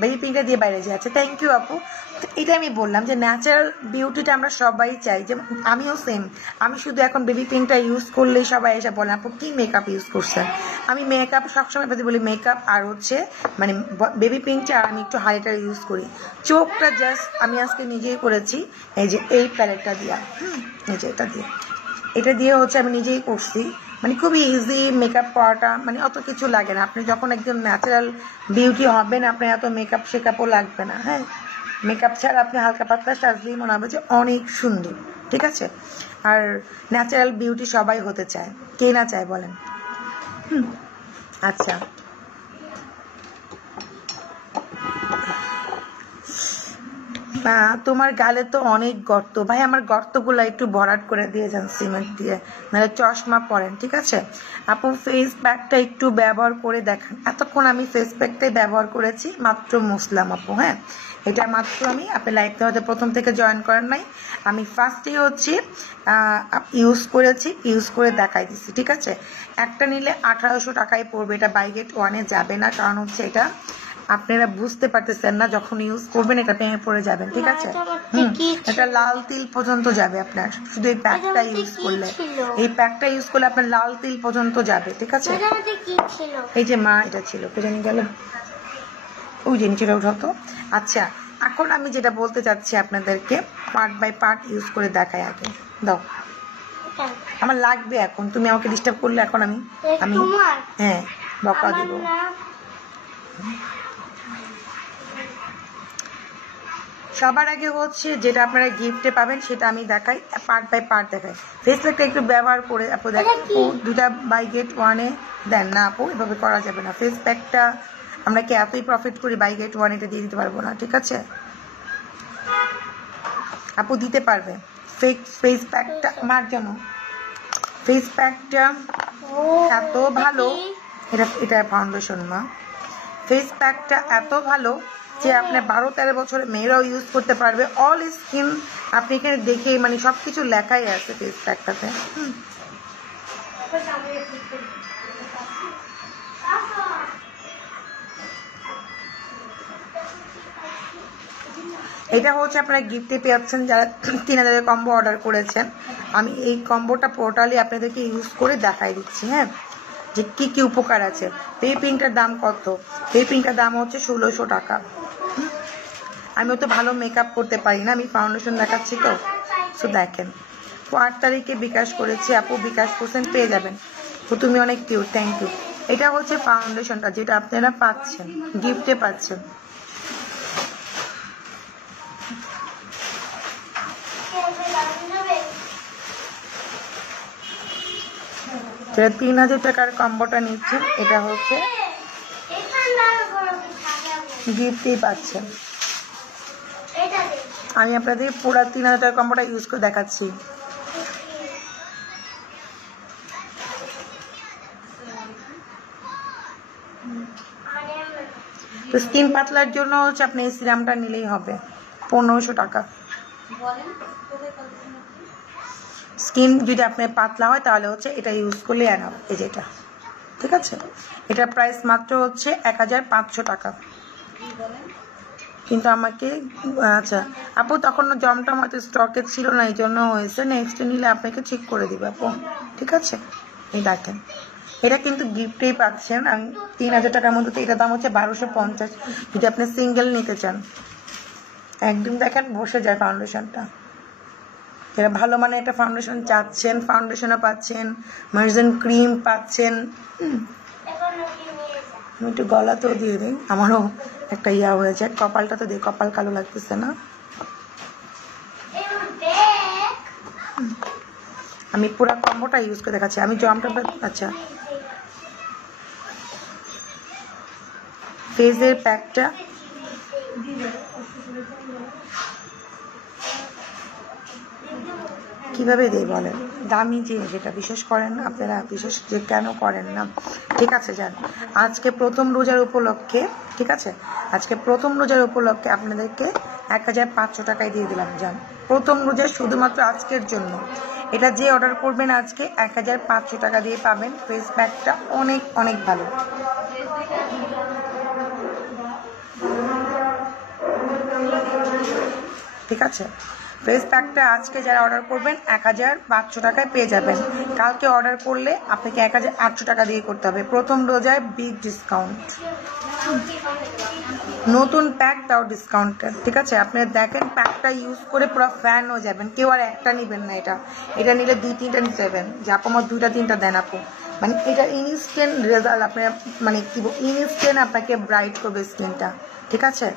বেবি পিঙ্কটা দিয়ে বাইরে যায়। আচ্ছা থ্যাংক ইউ আপু। এটা আমি বললাম যে ন্যাচারাল বিউটিটা আমরা সবাই চাই, যে আমিও সেম, আমি শুধু এখন বেবি পিঙ্কটা ইউজ করলেই সবাই এসে বলে আপু কি মেকআপ ইউজ করছেন। আমি মেকআপ সবসময় বলি মেকআপ আর হচ্ছে মানে বেবি পিঙ্কটা, আর আমি একটু হাইলাইটার ইউজ করি। চোখটা জাস্ট আমি আজকে নিজেই করেছি, এই যে এই প্যালেটটা দিয়া, এই যে এটা দিয়ে হচ্ছে আমি নিজেই করছি, মানে খুবই ইজি মেকআপ করাটা, মানে অত কিছু লাগে না। আপনি যখন একদম ন্যাচারাল বিউটি হবেন আপনার এত মেকআপ শেকআপও লাগবে না, হ্যাঁ, মেকআপ ছাড়া আপনি হালকা পাতলা সাজলেই মনে হবে যে অনেক সুন্দর, ঠিক আছে। আর ন্যাচারাল বিউটি সবাই হতে চায়, কে না চায় বলেন। আচ্ছা তোমার গালে তো অনেক গর্ত, ভাই আমার গর্তগুলো একটু ভরাট করে দিয়ে যান সিমেন্ট দিয়ে, নাহলে চশমা পরেন, ঠিক আছে। আপু ফেস প্যাকটা একটু ব্যবহার করে দেখান। এতক্ষণ আমি ফেস প্যাকটাই ব্যবহার করেছি, মাত্র মুসলাম আপু, হ্যাঁ, এটা মাত্র আমি, আপনি লাইভটা হয়তো প্রথম থেকে জয়েন করেন নাই, আমি ফার্স্টেই হচ্ছে ইউজ করে দেখাই দিচ্ছি, ঠিক আছে। একটা নিলে 1800 টাকায় পড়বে, এটা বাই গেট ওয়ানে যাবে না, কারণ হচ্ছে এটা আপনারা বুঝতে পারতেছেন না, যখন ইউজ করবেন এটা প্রেমে পড়ে যাবেন, ঠিক আছে। এটা লাল তিল পর্যন্ত যাবে আপনার, শুধু এই প্যাকটা ইউজ করলে, আপনার লাল তিল পর্যন্ত যাবে, ঠিক আছে। এই যে মা এটা ছিল, কে জানি গেল, ওই জিনিসটা উঠাতো। আচ্ছা এখন আমি যেটা বলতে চাচ্ছি আপনাদেরকে, পার্ট বাই পার্ট ইউজ করে দেখাই। আগে দাও, আমার লাগবে এখন, তুমি আমাকে ডিস্টার্ব করলে এখন আমি হ্যাঁ বকা দিব। সবার আগে হচ্ছে যেটা আপনারা গিফটে পাবেন সেটা আমি দেখাই, পার্ট বাই পার্ট দেখাই। ফেস প্যাকটা একটু ব্যবহার করে আপু দেখো, দুটা বাই গেট ওয়ানে দেন না আপু, এভাবে করা যাবে না। ফেস প্যাকটা আমরা কি এতই প্রফিট করি বাই গেট ওয়ান এটা দিয়ে দিতে পারবো না, ঠিক আছে আপু দিতে পারবে। ফেস প্যাকটা আমার জন্য ফেস প্যাকটা এত ভালো, এটা ফাউন্ডেশন না, ফেস প্যাকটা এত ভালো যে আপনি 12-13 বছরের মেয়েরাও ইউজ করতে পারবে। অল স্কিন আপনি এখানে দেখে মানে সব কিছু লেখাই আছে ফেস প্যাকটাতে। এটা হচ্ছে আপনারা গিফটে পেয়েছেন যারা 3000 কম্বো অর্ডার করেছেন। আমি এই কম্বোটা পোর্টালি আপনাদেরকে ইউজ করে দেখাই দিচ্ছি, হ্যাঁ, যে কি কি উপকার আছে। পেপিংটার দাম কত? পেপিংটার দাম হচ্ছে 1600 টাকা। আমি তো ভালো মেকআপ করতে পারি না, আমি ফাউন্ডেশন দেখাচ্ছি তো। সো দেখেন 8 তারিখে বিকাশ করেছি, আপু বিকাশ করছেন, পেয়ে যাবেন। তো তুমি অনেক কিউট, থ্যাংক ইউ। এটা হচ্ছে ফাউন্ডেশনটা যেটা আপনারা পাচ্ছেন, গিফটে পাচ্ছেন। যারা 3000 টাকার কম্বোটা নিচ্ছেন এটা হচ্ছে গিফটেই পাচ্ছেন। আমি আপনাদের পুরো 3000 টাকার কম্বোটা ইউজ করে দেখাচ্ছি। তো স্কিন পাতলার জন্য হচ্ছে আপনি এই সিরামটা নিলেই হবে 1500 টাকা। স্কিন যদি আপনার পাতলা হয় তাহলে হচ্ছে এটা ইউজ করলে এনাফ, এই যেটা, ঠিক আছে। এটার প্রাইস মাত্র হচ্ছে 1500 টাকা। কিন্তু আমাকে আচ্ছা আপু তখন জমটা হয়তো স্টকে ছিল না, এই জন্য হয়েছে, নেক্সট নিলে আপনাকে ঠিক করে দিবে আপু, ঠিক আছে। এই দেখেন এটা কিন্তু গিফটেই পাচ্ছেন। আমি 3000 টাকার মধ্যে, এটার দাম হচ্ছে 1250 যদি আপনি সিঙ্গেল নিতে চান। একদম দেখেন বসে যায় ফাউন্ডেশনটা। যারা ভালো মানে একটা ফাউন্ডেশন চাচ্ছেন, ফাউন্ডেশনও পাচ্ছেন, মার্জিন ক্রিম পাচ্ছেন। আমি একটু গলাতেও দিয়ে দিই, আমারও একটা ইয়া হয়েছে, কপালটা তো দিই, কপাল কালো লাগতেছে না। আমি পুরো কম্বোটা ইউজ করে দেখাচ্ছি। আমি জমটা আচ্ছা ফেসের প্যাকটা কিভাবে দিই বলেন, দামি জিনিস যেটা বিশ্বাস করেন না আপনারা, বিশ্বাস যে কেন করেন না, ঠিক আছে। যান আজকে প্রথম রোজার উপলক্ষে, ঠিক আছে, আজকে প্রথম রোজার উপলক্ষে আপনাদেরকে 1500 টাকায় দিয়ে দিলাম। যান প্রথম রোজা শুধুমাত্র আজকের জন্য, এটা যে অর্ডার করবেন আজকে 1500 টাকা দিয়ে পাবেন। ফেস প্যাকটা অনেক অনেক ভালো। ঠিক আছে, ফেস প্যাকটা আজকে যারা অর্ডার করবেন 1500 টাকায় পেয়ে যাবেন। কালকে অর্ডার করলে আপনাকে 1800 টাকা দিয়ে করতে হবে। প্রথম রোজায় বিগ ডিসকাউন্ট, নতুন প্যাক তাও ডিসকাউন্টের, ঠিক আছে। আপনারা দেখেন প্যাকটা ইউজ করে পুরো ফ্যান হয়ে যাবেন। কেউ আর একটা নেবেন না, এটা নিলে 2-3টা নিতে যাবেন, যে আপু আমার 2-3টা দেন আপু। মানে এটা ইনস্ট্যান্ট রেজাল্ট, আপনার মানে কি ইনস্ট্যান্ট আপনাকে ব্রাইট করবে স্কিনটা, ঠিক আছে।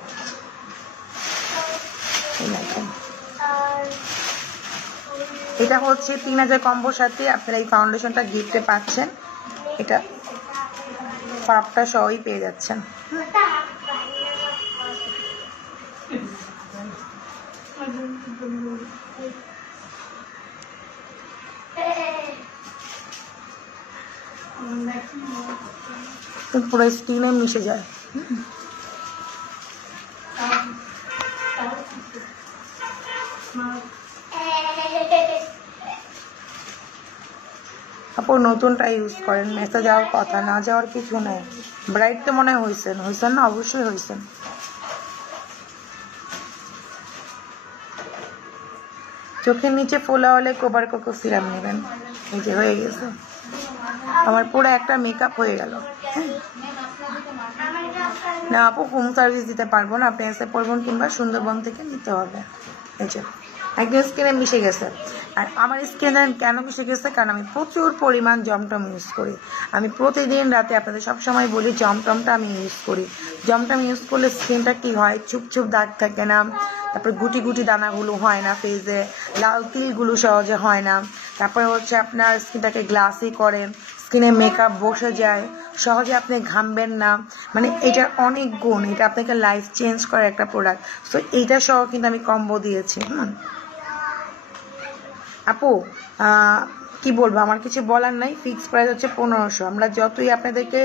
এটা হচ্ছে 3000 কম্বোর সাথে আপনারা এই ফাউন্ডেশনটা গিফটে পাচ্ছেন। এটা পাপটা সহই পেয়ে যাচ্ছেন। পুরো স্কিনে মিশে যায়। আপু নতুনটা ইউজ করেন, মেসেজ যাওয়ার কথা, না যাওয়ার কিছু নাই। ব্রাইট তো মনে হয় হয়েছেন না? অবশ্যই হয়েছেন। চোখের নিচে ফোলা হলে কোবার কোকো সিরাম নেবেন। এই যে হয়ে গেছে, আমার পুরো একটা মেকআপ হয়ে গেল। না আপু হোম সার্ভিস দিতে পারবো না, আপনি এসে পড়বেন কিংবা সুন্দরবন থেকে নিতে হবে। এই যে একদম স্কিনে মিশে গেছে। আর আমার স্কিনে কেন মিশে গেছে, কারণ আমি প্রচুর পরিমাণ জমটম ইউজ করি। আমি প্রতিদিন রাতে আপনাদের সবসময় বলি জমটমটা আমি ইউজ করি। জমটম ইউজ করলে স্কিনটা কি হয়, চুপচুপ দাগ থাকে না, তারপরে গুটি গুটি দানাগুলো হয় না ফেসে, লাল তিলগুলো সহজে হয় না, তারপরে হচ্ছে আপনার স্কিনটাকে গ্লাসি করে, স্কিনে মেকআপ বসে যায়, সহজে আপনি ঘামবেন না, মানে এটার অনেক গুণ, এটা আপনাকে লাইফ চেঞ্জ করে একটা প্রোডাক্ট। সো এইটা সহ কিন্তু আমি কম্বো দিয়েছি। আপু কি বলবো, আমার কিছু বলার নাই। ফিক্স প্রাইস হচ্ছে 1500। আমরা যতই আপনাদেরকে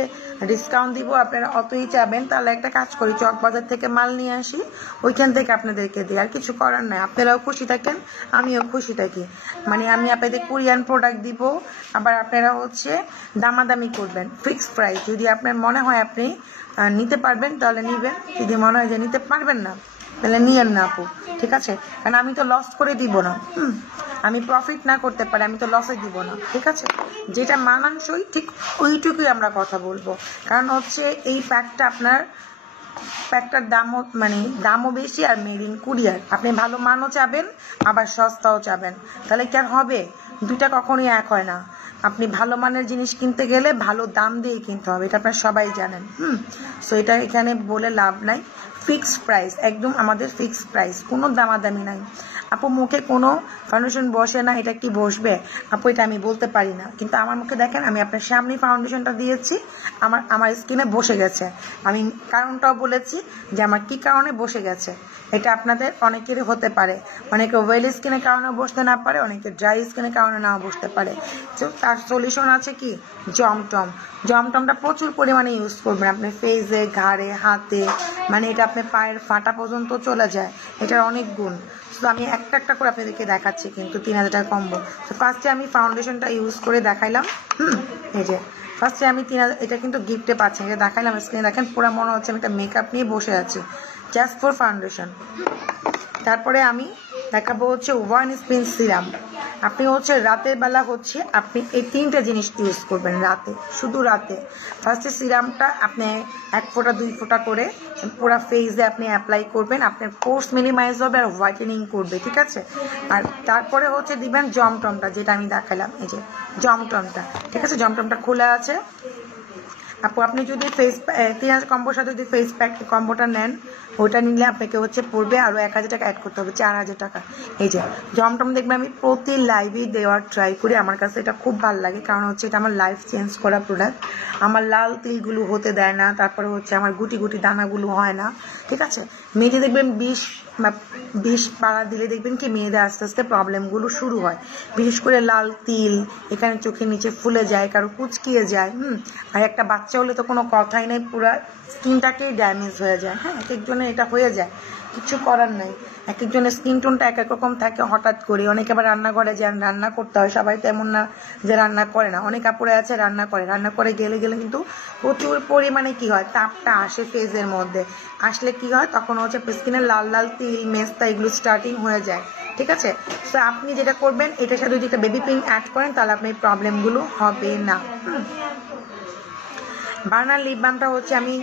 ডিসকাউন্ট দিব আপনারা অতই চাবেন। তাহলে একটা কাজ করি, চকবাজার থেকে মাল নিয়ে আসি, ওইখান থেকে আপনাদেরকে দিই, আর কিছু করার নাই। আপনারাও খুশি থাকেন, আমিও খুশি থাকি। মানে আমি আপনাদের কোরিয়ান প্রোডাক্ট দিব, আবার আপনারা হচ্ছে দামাদামি করবেন। ফিক্স প্রাইস, যদি আপনার মনে হয় আপনি নিতে পারবেন তাহলে নিবেন, যদি মনে হয় যে নিতে পারবেন না তাহলে নিয়েন না আপু, ঠিক আছে? কারণ আমি তো লস করে দিব না, আমি প্রফিট না করতে পারি, আমি তো লসে দিব না, ঠিক আছে? যেটা মানানসই ঠিক ওইটুকুই আমরা কথা বলবো। কারণ হচ্ছে এই প্যাকটার দামও মানে দামও বেশি, আর মেড ইন কুরিয়ার। আপনি ভালো মানও চাবেন আবার সস্তাও চাবেন, তাহলে কি আর হবে? দুটা কখনোই এক হয় না। আপনি ভালো মানের জিনিস কিনতে গেলে ভালো দাম দিয়ে কিনতে হবে, এটা আপনারা সবাই জানেন। সো এটা এখানে বলে লাভ নাই। ফিক্সড প্রাইস, একদম আমাদের ফিক্সড প্রাইস, কোনো দামাদামি নাই। আপু মুখে কোনো ফাউন্ডেশন বসে না, এটা কি বসবে আপু? এটা আমি বলতে পারি না, কিন্তু আমার মুখে দেখেন আমি আপনার সামনে ফাউন্ডেশনটা দিয়েছি, আমার স্কিনে বসে গেছে। আমি কারণটাও বলেছি যে আমার কি কারণে বসে গেছে। এটা আপনাদের অনেকেরই হতে পারে, অনেকে ওয়েল স্কিনের কারণে বসতে না পারে, অনেকে ড্রাই স্কিনের কারণে নাও বসতে পারে। তো তার সলিউশন আছে কি, জমটমটা প্রচুর পরিমাণে ইউজ করবেন আপনি ফেসে, ঘাড়ে, হাতে, মানে এটা আপনার পায়ের ফাটা পর্যন্ত চলে যায়, এটার অনেক গুণ। তো আমি একটা একটা করে আপনাদেরকে দেখাচ্ছি, কিন্তু 3000 টাকা কম্বো। তো ফার্স্টে আমি ফাউন্ডেশনটা ইউজ করে দেখাইলাম। এই যে ফার্স্টে আমি 3000, এটা কিন্তু গিফটে পাচ্ছেন, এটা দেখাইলাম স্ক্রিনে, দেখেন পুরো মনে হচ্ছে আমি একটা মেকআপ নিয়ে বসে আছি, জাস্ট ফর ফাউন্ডেশন। তারপরে আমি দেখাবো হচ্ছে ওয়ান স্পিন সিরাম। আপনি হচ্ছে রাতের বেলা হচ্ছে আপনি এই 3টে জিনিস ইউজ করবেন রাতে, শুধু রাতে। ফার্স্টে সিরামটা আপনি 1 ফোঁটা 2 ফোঁটা করে পুরো ফেসে আপনি অ্যাপ্লাই করবেন, আপনার পোর্স মিনিমাইজ হবে আর হোয়াইটেনিং করবে, ঠিক আছে? আর তারপরে হচ্ছে দিবেন জমটমটা, যেটা আমি দেখালাম, এই যে জমটমটা, ঠিক আছে? জমটমটা খোলা আছে আপু। আপনি যদি ফেস 3000 কম্বোর সাথে যদি ফেস প্যাক কম্বোটা নেন, ওটা নিলে আপনাকে হচ্ছে পড়বে আরও 1000 টাকা অ্যাড করতে হবে, 4000 টাকা। এই যে জমটম দেখবেন আমি প্রতি লাইভে দেওয়ার ট্রাই করি, আমার কাছে এটা খুব ভালো লাগে, কারণ হচ্ছে এটা আমার লাইফ চেঞ্জ করা প্রোডাক্ট। আমার লাল তিলগুলো হতে দেয় না, তারপরে হচ্ছে আমার গুটি গুটি দানাগুলো হয় না, ঠিক আছে? মেয়েদের দেখবেন 20 পাড়া দিলে দেখবেন কি মেয়েদের আস্তে আস্তে প্রবলেমগুলো শুরু হয়, বিশেষ করে লাল তিল, এখানে চোখের নিচে ফুলে যায়, কারো কুচকিয়ে যায়। আর একটা বাচ্চা হলে তো কোনো কথাই নেই, পুরো স্কিনটাকেই ড্যামেজ হয়ে যায়। হ্যাঁ, এক একজনের এটা হয়ে যায়, কিছু করার নাই। এক একজনের স্কিন টোনটা এক এক রকম থাকে হঠাৎ করে। অনেকে আবার রান্নাঘরে যান, রান্না করতে হয়, সবাই তেমন না যে রান্না করে না, অনেক আপুরে আছে রান্না করে গেলে কিন্তু প্রচুর পরিমাণে কি হয়, তাপটা আসে ফেসের মধ্যে, আসলে কি হয় তখন হচ্ছে স্কিনে লাল লাল তিল, মেস্তা এগুলো স্টার্টিং হয়ে যায়, ঠিক আছে? সো আপনি যেটা করবেন, এটার সাথে যদি একটা বেবি পিঙ্ক অ্যাড করেন তাহলে আপনার প্রবলেমগুলো হবে না। বার্নার লিপ বামটা হচ্ছে আমি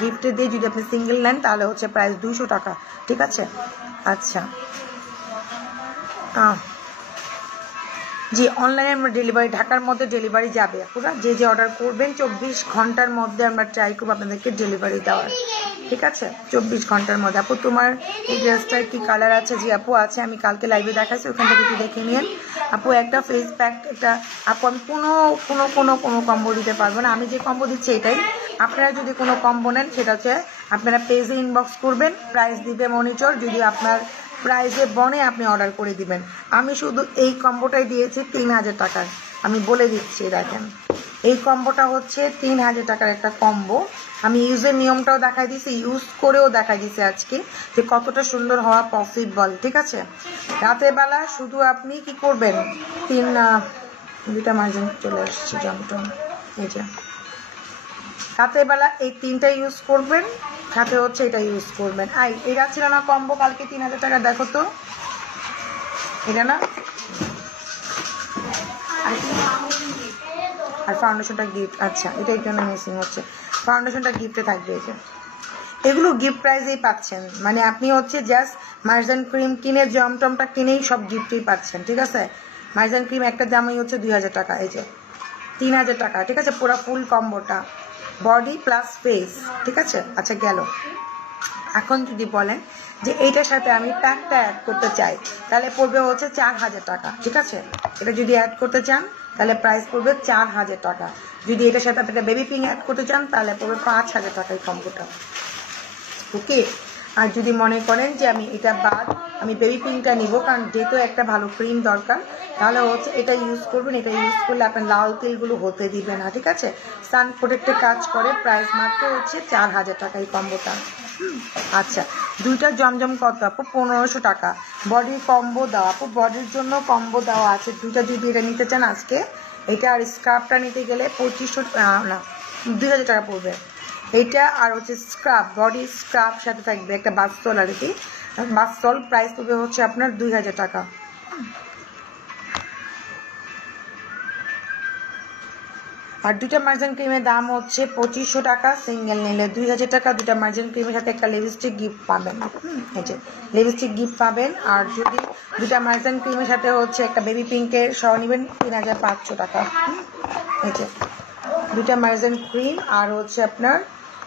গিফটে দিই, যদি আপনি সিঙ্গেল নেন তাহলে হচ্ছে প্রাইস 200 টাকা, ঠিক আছে? আচ্ছা জি, অনলাইনে আমরা ডেলিভারি, ঢাকার মধ্যে ডেলিভারি যাবে পুরো, যে অর্ডার করবেন 24 ঘন্টার মধ্যে আমরা ট্রাই করবো আপনাদেরকে ডেলিভারি দেওয়ার, ঠিক আছে? 24 ঘন্টার মধ্যে। আপু তোমার এই ড্রেসটার কি কালার আছে? জি আপু আছে, আমি কালকে লাইভে দেখাচ্ছি, ওখান থেকে একটু দেখে নিন আপু। একটা ফেস প্যাক, একটা আপু আমি কোনো কম্বো দিতে পারবো না, আমি যে কম্বো দিচ্ছি এটাই। আপনারা যদি কোনো কম্বো নেন সেটা হচ্ছে আপনারা পেজে ইনবক্স করবেন, প্রাইস দিবে মনিটর, যদি আপনার প্রাইসে বনে আপনি অর্ডার করে দিবেন। আমি শুধু এই কম্বোটাই দিয়েছি 3000 টাকার, আমি বলে দিচ্ছি, দেখেন এই কম্বোটা হচ্ছে 3000 টাকার একটা কম্বো। আমি ইউজের নিয়মটাও দেখাই দিয়েছি, ইউজ করেও দেখাই দিয়েছি আজকে যে কতটা সুন্দর হওয়া পসিবল, ঠিক আছে? রাতের বেলা শুধু আপনি কি করবেন, 2টা মার্জিন চলে আসছে জমটম, এই যে রাতের বেলা এই 3টা ইউজ করবেন, সাথে হচ্ছে এটা ইউজ করবেন। এটা ছিল না কম্বো কালকে 3000 টাকা, দেখো তো এটা না, আর ফাউন্ডেশনটা গিফট। আচ্ছা, এটাই কেন মিসিং হচ্ছে, ফাউন্ডেশনটা গিফটে থাকবে। এগুলো গিফট প্রাইজেই পাচ্ছেন, মানে আপনি হচ্ছে জাস্ট মার্জান ক্রিম কিনে, জমটমটা কিনেই সব গিফটেই পাচ্ছেন, ঠিক আছে? মার্জান ক্রিম একটা দামই হচ্ছে 2000 টাকা, এই যে 3000 টাকা, ঠিক আছে? পুরো ফুল কম্বোটা বডি প্লাস ফেস, ঠিক আছে? আচ্ছা গেল। এখন যদি বলেন যে এইটার সাথে আমি প্যাকটা অ্যাড করতে চাই, তাহলে পড়বে হচ্ছে 4000 টাকা, ঠিক আছে? এটা যদি অ্যাড করতে চান তাহলে প্রাইস পড়বে 4000 টাকা। যদি এটার সাথে আপনারা বেবি পিঙ্ক অ্যাড করতে চান তাহলে পড়বে 5000 টাকা এই কম্বোটা। ওকে, আর যদি মনে করেন যে আমি এটা বাদ আমি বেবি পিঙ্কটা নিব, কারণ যেহেতু একটা ভালো ক্রিম দরকার, তাহলে হচ্ছে এটা ইউজ করবেন। এটা ইউজ করলে আপনার লাল তেলগুলো হতে দিবে না, ঠিক আছে। সান প্রোটেক্টে কাজ করে, প্রাইস মাত্র হচ্ছে 4000 টাকা এই কম্বোটা। আচ্ছা, দুইটা জমজম কত আপু? 1500 টাকা। বডির কম্বো দেওয়া আপু, বডির জন্য কম্বো দেওয়া আছে দুইটা। যদি এটা নিতে চান আজকে, এটা আর স্কার্ফটা নিতে গেলে 2500 না 2000 টাকা পড়বে। এইটা আর হচ্ছে স্ক্রাব, বডি স্ক্রাব সাথে থাকবে একটা বাথসল আর কি। বাথসল প্রাইস পড়বে হচ্ছে আপনার 2000 টাকা। আর দুইটা মার্জিন ক্রিমের দাম হচ্ছে 2500 টাকা, সিঙ্গেল নিলে 2000 টাকা। দুইটা মার্জিন ক্রিমের সাথে একটা লিপস্টিক গিফট পাবেন, এই যে লিপস্টিক গিফট পাবেন। আর যদি দুইটা মার্জিন ক্রিমের সাথে হচ্ছে একটা বেবি পিঙ্কের সহ নেবেন 3500 টাকা। এই যে দুইটা মার্জিন ক্রিম আর হচ্ছে আপনার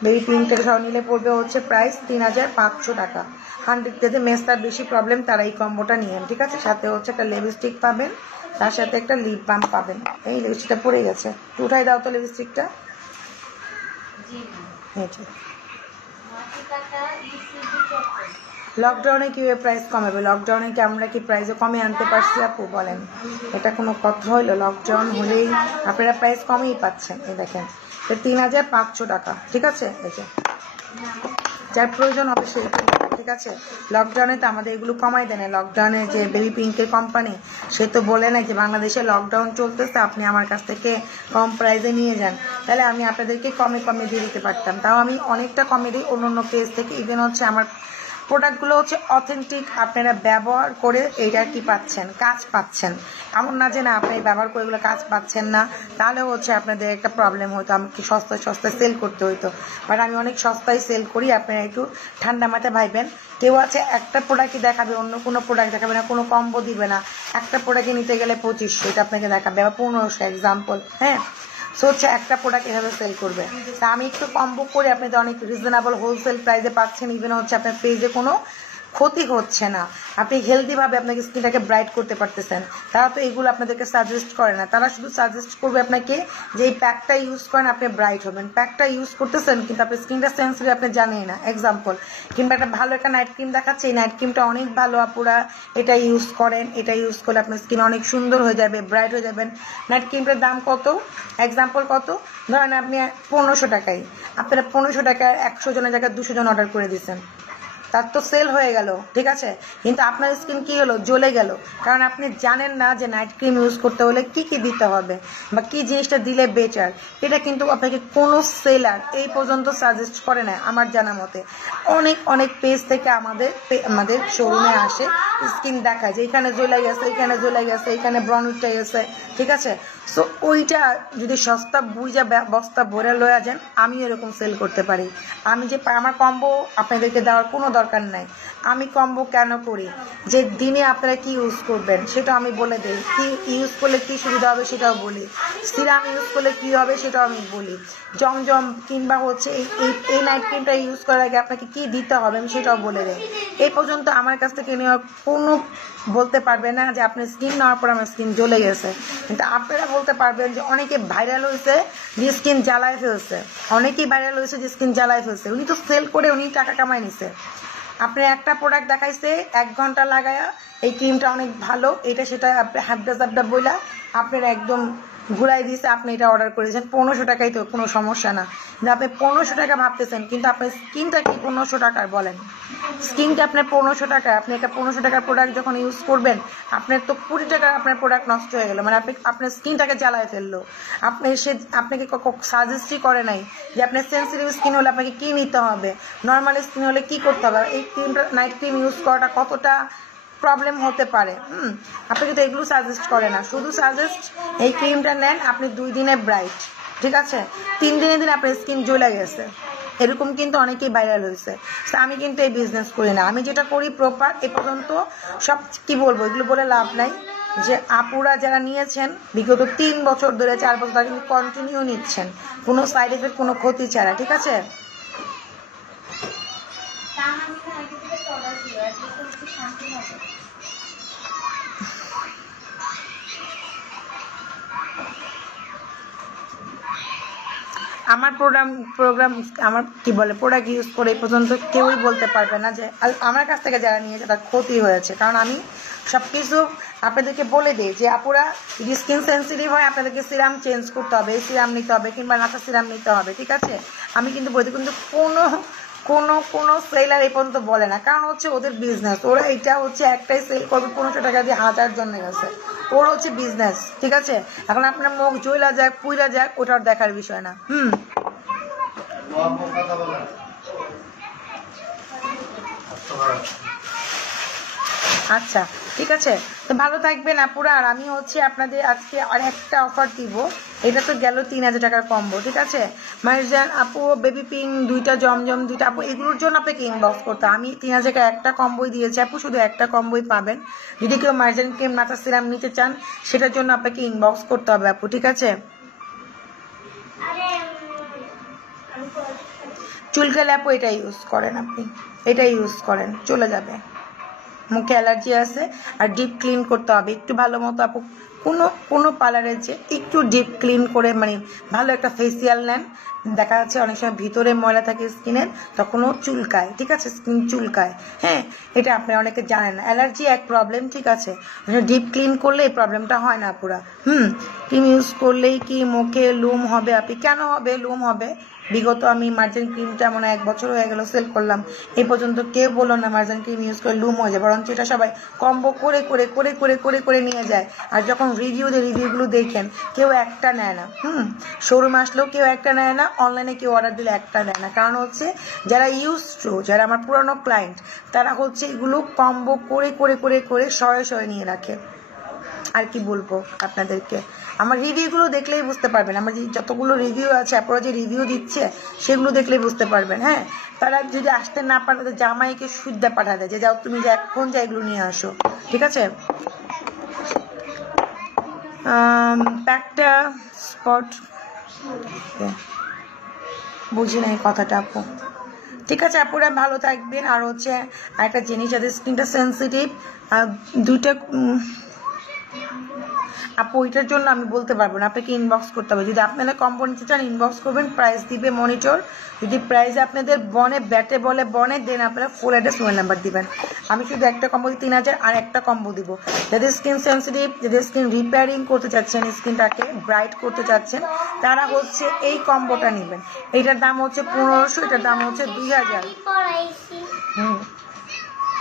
বেবি পিঙ্কের সহ নিলে পড়বে হচ্ছে প্রাইস 3500 টাকা। 100 যাদের মেস্তার বেশি প্রবলেম তারা এই কম্বোটা নিয়েন, ঠিক আছে। সাথে হচ্ছে একটা লিপস্টিক পাবেন, তার সাথে একটা লিপ বাম পাবেন। এই লিপস্টিকটা পড়ে গেছে, উঠাই দাও তো লিপস্টিকটা। লকডাউনে কিভাবে প্রাইস কমাবে? লকডাউনে কি আমরা কি প্রাইসে কমে আনতে পারছি আপু বলেন? এটা কোনো কথা হইলো? লকডাউন হলেই আপনারা প্রাইস কমেই পাচ্ছেন। এই দেখেন 3500 টাকা, ঠিক আছে। এই যে যার প্রয়োজন হবে সেই, ঠিক আছে। লকডাউনে তো আমাদের এগুলো কমাই দেয় না। লকডাউনে যে বেবি পিঙ্কের কোম্পানি, সে তো বলে না যে বাংলাদেশে লকডাউন চলতেছে, আপনি আমার কাছ থেকে কম প্রাইসে নিয়ে যান, তাহলে আমি আপনাদেরকে কমে কমে দিয়ে দিতে পারতাম। তাও আমি অনেকটা কমে দিই অন্য অন্য পেজ থেকে। ইভেন হচ্ছে আমার প্রোডাক্টগুলো হচ্ছে অথেন্টিক, আপনারা ব্যবহার করে এইটা কি পাচ্ছেন, কাজ পাচ্ছেন। এমন না যে না আপনি ব্যবহার করে এগুলো কাজ পাচ্ছেন না, তাহলে হচ্ছে আপনাদের একটা প্রবলেম হতো, আমাকে সস্তায় সস্তায় সেল করতে হইতো। বাট আমি অনেক সস্তায় সেল করি, আপনারা একটু ঠান্ডা মাথায় ভাইবেন। কেউ আছে একটা প্রোডাক্টই দেখাবে, অন্য কোনো প্রোডাক্ট দেখাবে না, কোনো কম্বো দিবে না। একটা প্রোডাক্টে নিতে গেলে 2500, এটা আপনাকে দেখাবে, বা 1500 এক্সাম্পল, হ্যাঁ। সো হচ্ছে একটা প্রোডাক্ট এভাবে সেল করবে। তা আমি একটু কম্বো করে আপনাদের অনেক রিজনেবল হোলসেল প্রাইসে পাচ্ছেন। ইভেন হচ্ছে আপনার পেজে কোনো ক্ষতি হচ্ছে না, আপনি হেলদিভাবে আপনাকে স্কিনটাকে ব্রাইট করতে পারতেছেন। তারা তো এগুলো আপনাদেরকে সাজেস্ট করে না, তারা শুধু সাজেস্ট করবে আপনাকে যে এই প্যাকটা ইউজ করেন আপনি ব্রাইট হবেন। প্যাকটা ইউজ করতেছেন কিন্তু আপনার স্কিনটা সেন্সিটিভ আপনি জানেন না, এক্সাম্পল। কিংবা একটা ভালো একটা নাইট ক্রিম দেখাচ্ছে, এই নাইট ক্রিমটা অনেক ভালো আপুরা, এটা ইউজ করেন, এটা ইউজ করলে আপনার স্কিন অনেক সুন্দর হয়ে যাবে, ব্রাইট হয়ে যাবেন। নাইট ক্রিমটার দাম কত, এক্সাম্পল কত, ধরেন আপনি 1500 টাকায়, আপনারা 1500 টাকায় 100 জনের জায়গায় 200 জন অর্ডার করে দিচ্ছেন, তার তো সেল হয়ে গেল, ঠিক আছে। কিন্তু আপনার স্কিন কি হলো, জ্বলে গেল, কারণ আপনি জানেন না যে নাইট ক্রিম ইউজ করতে হলে কি কি দিতে হবে বা কি জিনিসটা দিলে বেটার। এটা কিন্তু আপনাকে কোনো সেলার এই পর্যন্ত সাজেস্ট করে না আমার জানা মতে। অনেক অনেক পেজ থেকে আমাদের শোরুমে আসে, স্কিন দেখায় যে এখানে জ্বলে গেছে, এখানে জ্বলে গেছে, এখানে ব্রণ উঠে গেছে, ঠিক আছে। সো ওইটা যদি সস্তা বুঝা বস্তা ভরে লয়া যান, আমি এরকম সেল করতে পারি। আমি যে আমার কম্বো আপনাদেরকে দেওয়ার কোনো দরকার নাই। আমি কম্বো কেন করি, যে দিনে আপনারা কি ইউজ করবেন সেটা আমি বলে দিই, কি ইউজ করলে কি সুবিধা হবে সেটাও বলি, সিরাম ইউজ করলে কি হবে সেটাও আমি বলি, জমজম কিংবা হচ্ছে এই নাইট ক্রিমটা ইউজ করার আগে আপনাকে কি দিতে হবে আমি সেটাও বলে দিই। এই পর্যন্ত আমার কাছ থেকে নেওয়ার কোনো বলতে পারবে না যে আপনার স্কিন নেওয়ার পর আমার স্কিন জ্বলে গেছে। কিন্তু আপনারা বলতে পারবেন যে অনেকে ভাইরাল হয়েছে যে স্কিন জ্বালায় ফেলছে, অনেকেই ভাইরাল হয়েছে যে স্কিন জ্বালায় ফেলছে, উনি তো সেল করে উনি টাকা কামাই নিছে। আপনি একটা প্রোডাক্ট দেখাইছে 1 ঘন্টা লাগায়া এই ক্রিমটা অনেক ভালো, এটা সেটা হাবডা বইলা আপনারা একদম ঘুরাই দিয়েছে, আপনি এটা অর্ডার করেছেন 1500 টাকায়, তো কোনো সমস্যা না। কিন্তু আপনি 1500 টাকা ভাবতেছেন, কিন্তু আপনার স্কিনটা কি 1500 টাকার বলেন? স্কিনটা আপনার 1500 টাকা, আপনি একটা 1500 টাকার প্রোডাক্ট যখন ইউজ করবেন আপনার তো 20 টাকার আপনার প্রোডাক্ট নষ্ট হয়ে গেল, মানে আপনি আপনার স্কিনটাকে জ্বালায় ফেললো। আপনাকে সাজেস্টই করে নাই যে আপনার সেন্সিটিভ স্কিন হলে আপনাকে কি নিতে হবে, নর্মাল স্কিন হলে কি করতে হবে, এই ক্রিমটা নাইট ক্রিম ইউজ করাটা কতটা প্রবলেম হতে পারে। আপনি কিন্তু এগুলো সাজেস্ট করে না, শুধু সাজেস্ট এই ক্রিমটা নেন আপনি 2 দিনে ব্রাইট, ঠিক আছে। 3 দিনে আপনার স্কিন জ্বলে গেছে, এরকম কিন্তু অনেকেই ভাইরাল হয়েছে। আমি কিন্তু এই বিজনেস করি না, আমি যেটা করি প্রপার এ পর্যন্ত সব কি বলবো, এগুলো বলে লাভ নাই। যে আপুরা যারা নিয়েছেন বিগত 3 বছর ধরে 4 বছর তারা কিন্তু কন্টিনিউ নিচ্ছেন, কোনো সাইড এফেক্ট কোনো ক্ষতি ছাড়া, ঠিক আছে। আমার প্রোগ্রাম আমার কি বলে প্রোডাক্ট ইউজ করে এই পর্যন্ত কেউই বলতে পারবে না যে আমার কাছ থেকে যারা নিয়েছে তার ক্ষতি হয়েছে, কারণ আমি সবকিছু আপনাদেরকে বলে দিই যে আপুরা যদি স্কিন সেন্সিটিভ হয় আপনাদেরকে সিরাম চেঞ্জ করতে হবে, এই সিরাম নিতে হবে কিংবা নাসা সিরাম নিতে হবে, ঠিক আছে। আমি কিন্তু বলতে কিন্তু কোনো সেলার এই পর্যন্ত বলে না, কারণ হচ্ছে ওদের বিজনেস, ওরা এটা হচ্ছে একটাই সেল করবে 1500 টাকা দিয়ে 1000 জন গেছে, ওর হচ্ছে বিজনেস, ঠিক আছে। এখন আপনার মুখ জয়লা যাক পুইরা যাক ওটার দেখার বিষয় না। আচ্ছা ঠিক আছে, তো ভালো থাকবেন আপুরা। আর আমি হচ্ছে আপনাদের আজকে আর একটা অফার দিব, এটা তো গেল 3000 টাকার কম্বো, ঠিক আছে। মাইজান আপু বেবি পিঙ্ক দুইটা জমজম দুইটা আপু এগুলোর জন্য আপনাকে ইনবক্স করতে, আমি 3000 টাকা একটা কম্বোই দিয়েছি আপু, শুধু একটা কম্বোই পাবেন। যদি কেউ মাইজান ক্রিম নাতা সিরাম নিতে চান সেটার জন্য আপনাকে ইনবক্স করতে হবে আপু, ঠিক আছে। চুলকালে আপু এটা ইউজ করেন, আপনি এটা ইউজ করেন চলে যাবে। মুখে অ্যালার্জি আছে আর ডিপ ক্লিন করতে হবে একটু ভালো মতো আপু, কোনো পার্লারের যে একটু ডিপ ক্লিন করে মানে ভালো একটা ফেসিয়াল নেন, দেখা যাচ্ছে অনেক সময় ভিতরে ময়লা থাকে স্কিনের তখনও চুলকায়, ঠিক আছে, স্কিন চুলকায়। হ্যাঁ এটা আপনি অনেকে জানেন না, অ্যালার্জি এক প্রবলেম, ঠিক আছে। ডিপ ক্লিন করলে এই প্রবলেমটা হয় না পুরা। ক্রিম ইউজ করলেই কি মুখে লুম হবে আপনি? কেন হবে লুম হবে? বিগত আমি মার্জিন ক্রিমটা মনে 1 বছর হয়ে গেল সেল করলাম, এই পর্যন্ত কেউ বললো না মার্জিন ক্রিম ইউজ করে লুম হয়ে যায়, বরঞ্চ এটা সবাই কম্বো করে করে করে করে করে করে নিয়ে যায়। আর যখন রিভিউগুলো দেখেন কেউ একটা নেয় না, শোরুমে আসলেও কেউ একটা নেয় না, অনলাইনে কেউ অর্ডার দিলে একটা নেয় না, কারণ হচ্ছে যারা ইউজ টু, যারা আমার পুরানো ক্লায়েন্ট তারা হচ্ছে এগুলো কম্বো করে করে করে করে শয়ে নিয়ে রাখে। আর কি বলবো আপনাদেরকে, আমার রিভিউগুলো দেখলেই বুঝতে পারবেন, আমার যে যতগুলো রিভিউ আছে আপনারা যে রিভিউ দিচ্ছে সেগুলো দেখলেই বুঝতে পারবেন। হ্যাঁ তারা যদি আসতে না পারে তাদের জামাইকে সুদ্ধা পাঠা দেয় যে যাও তুমি যে এখন যা এগুলো নিয়ে আসো, ঠিক আছে। প্যাকটা স্পট বুঝি নাই কথাটা আপু, ঠিক আছে আপুরা ভালো থাকবেন। আর হচ্ছে আরেকটা জিনিস, যাদের স্কিনটা সেন্সিটিভ দুইটা আপু ওইটার জন্য আমি বলতে পারবো না, আপনাকে ইনবক্স করতে হবে। যদি আপনারা কম্বো নিতে চান ইনবক্স করবেন, প্রাইস দিবে মনিটর। যদি প্রাইস আপনাদের বনে ব্যাটে বলে বনে দেন আপনারা ফুল অ্যাড্রেস মোবাইল নাম্বার দিবেন। আমি শুধু একটা কম্বো 3000 আর একটা কম্বো দিব। যাদের স্কিন সেন্সিটিভ, যাদের স্কিন রিপেয়ারিং করতে চাচ্ছেন, স্কিনটাকে ব্রাইট করতে চাচ্ছেন, তারা হচ্ছে এই কম্বোটা নেবেন। এইটার দাম হচ্ছে 1500, এটার দাম হচ্ছে 2000।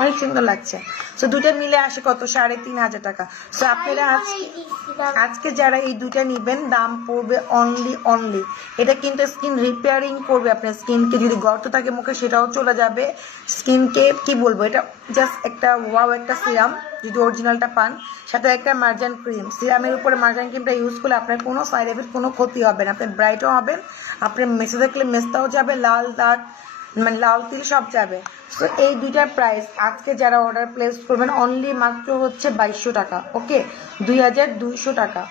অনেক সুন্দর লাগছে। সো দুইটা মিলে আসে কত 3500 টাকা। সো আপনারা আজকে যারা এই দুইটা নিবেন দাম পড়বে অনলি এটা কিন্তু স্কিন রিপেয়ারিং করবে আপনার স্কিনকে, যদি গর্ত থাকে মুখে সেটাও চলে যাবে। স্কিনকে কি বলবো, এটা জাস্ট একটা ওয়াও একটা সিরাম যদি অরিজিনালটা পান, সাথে একটা মার্জান ক্রিম, সিরামের উপরে মার্জান ক্রিমটা ইউজ করলে আপনার কোনো সাইড এফেক্ট কোনো ক্ষতি হবে না, আপনি ব্রাইটও হবেন, আপনার মেসে থাকলে মেসটাও যাবে, লাল দাগ মানে লাল তিল সব যাবে। সো এই দুইটার প্রাইস আজকে যারা অর্ডার প্লেস করবেন অনলি মাত্র হচ্ছে 2200 টাকা, ওকে 2200 টাকা।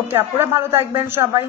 ওকে আপুরা ভালো থাকবেন সবাই।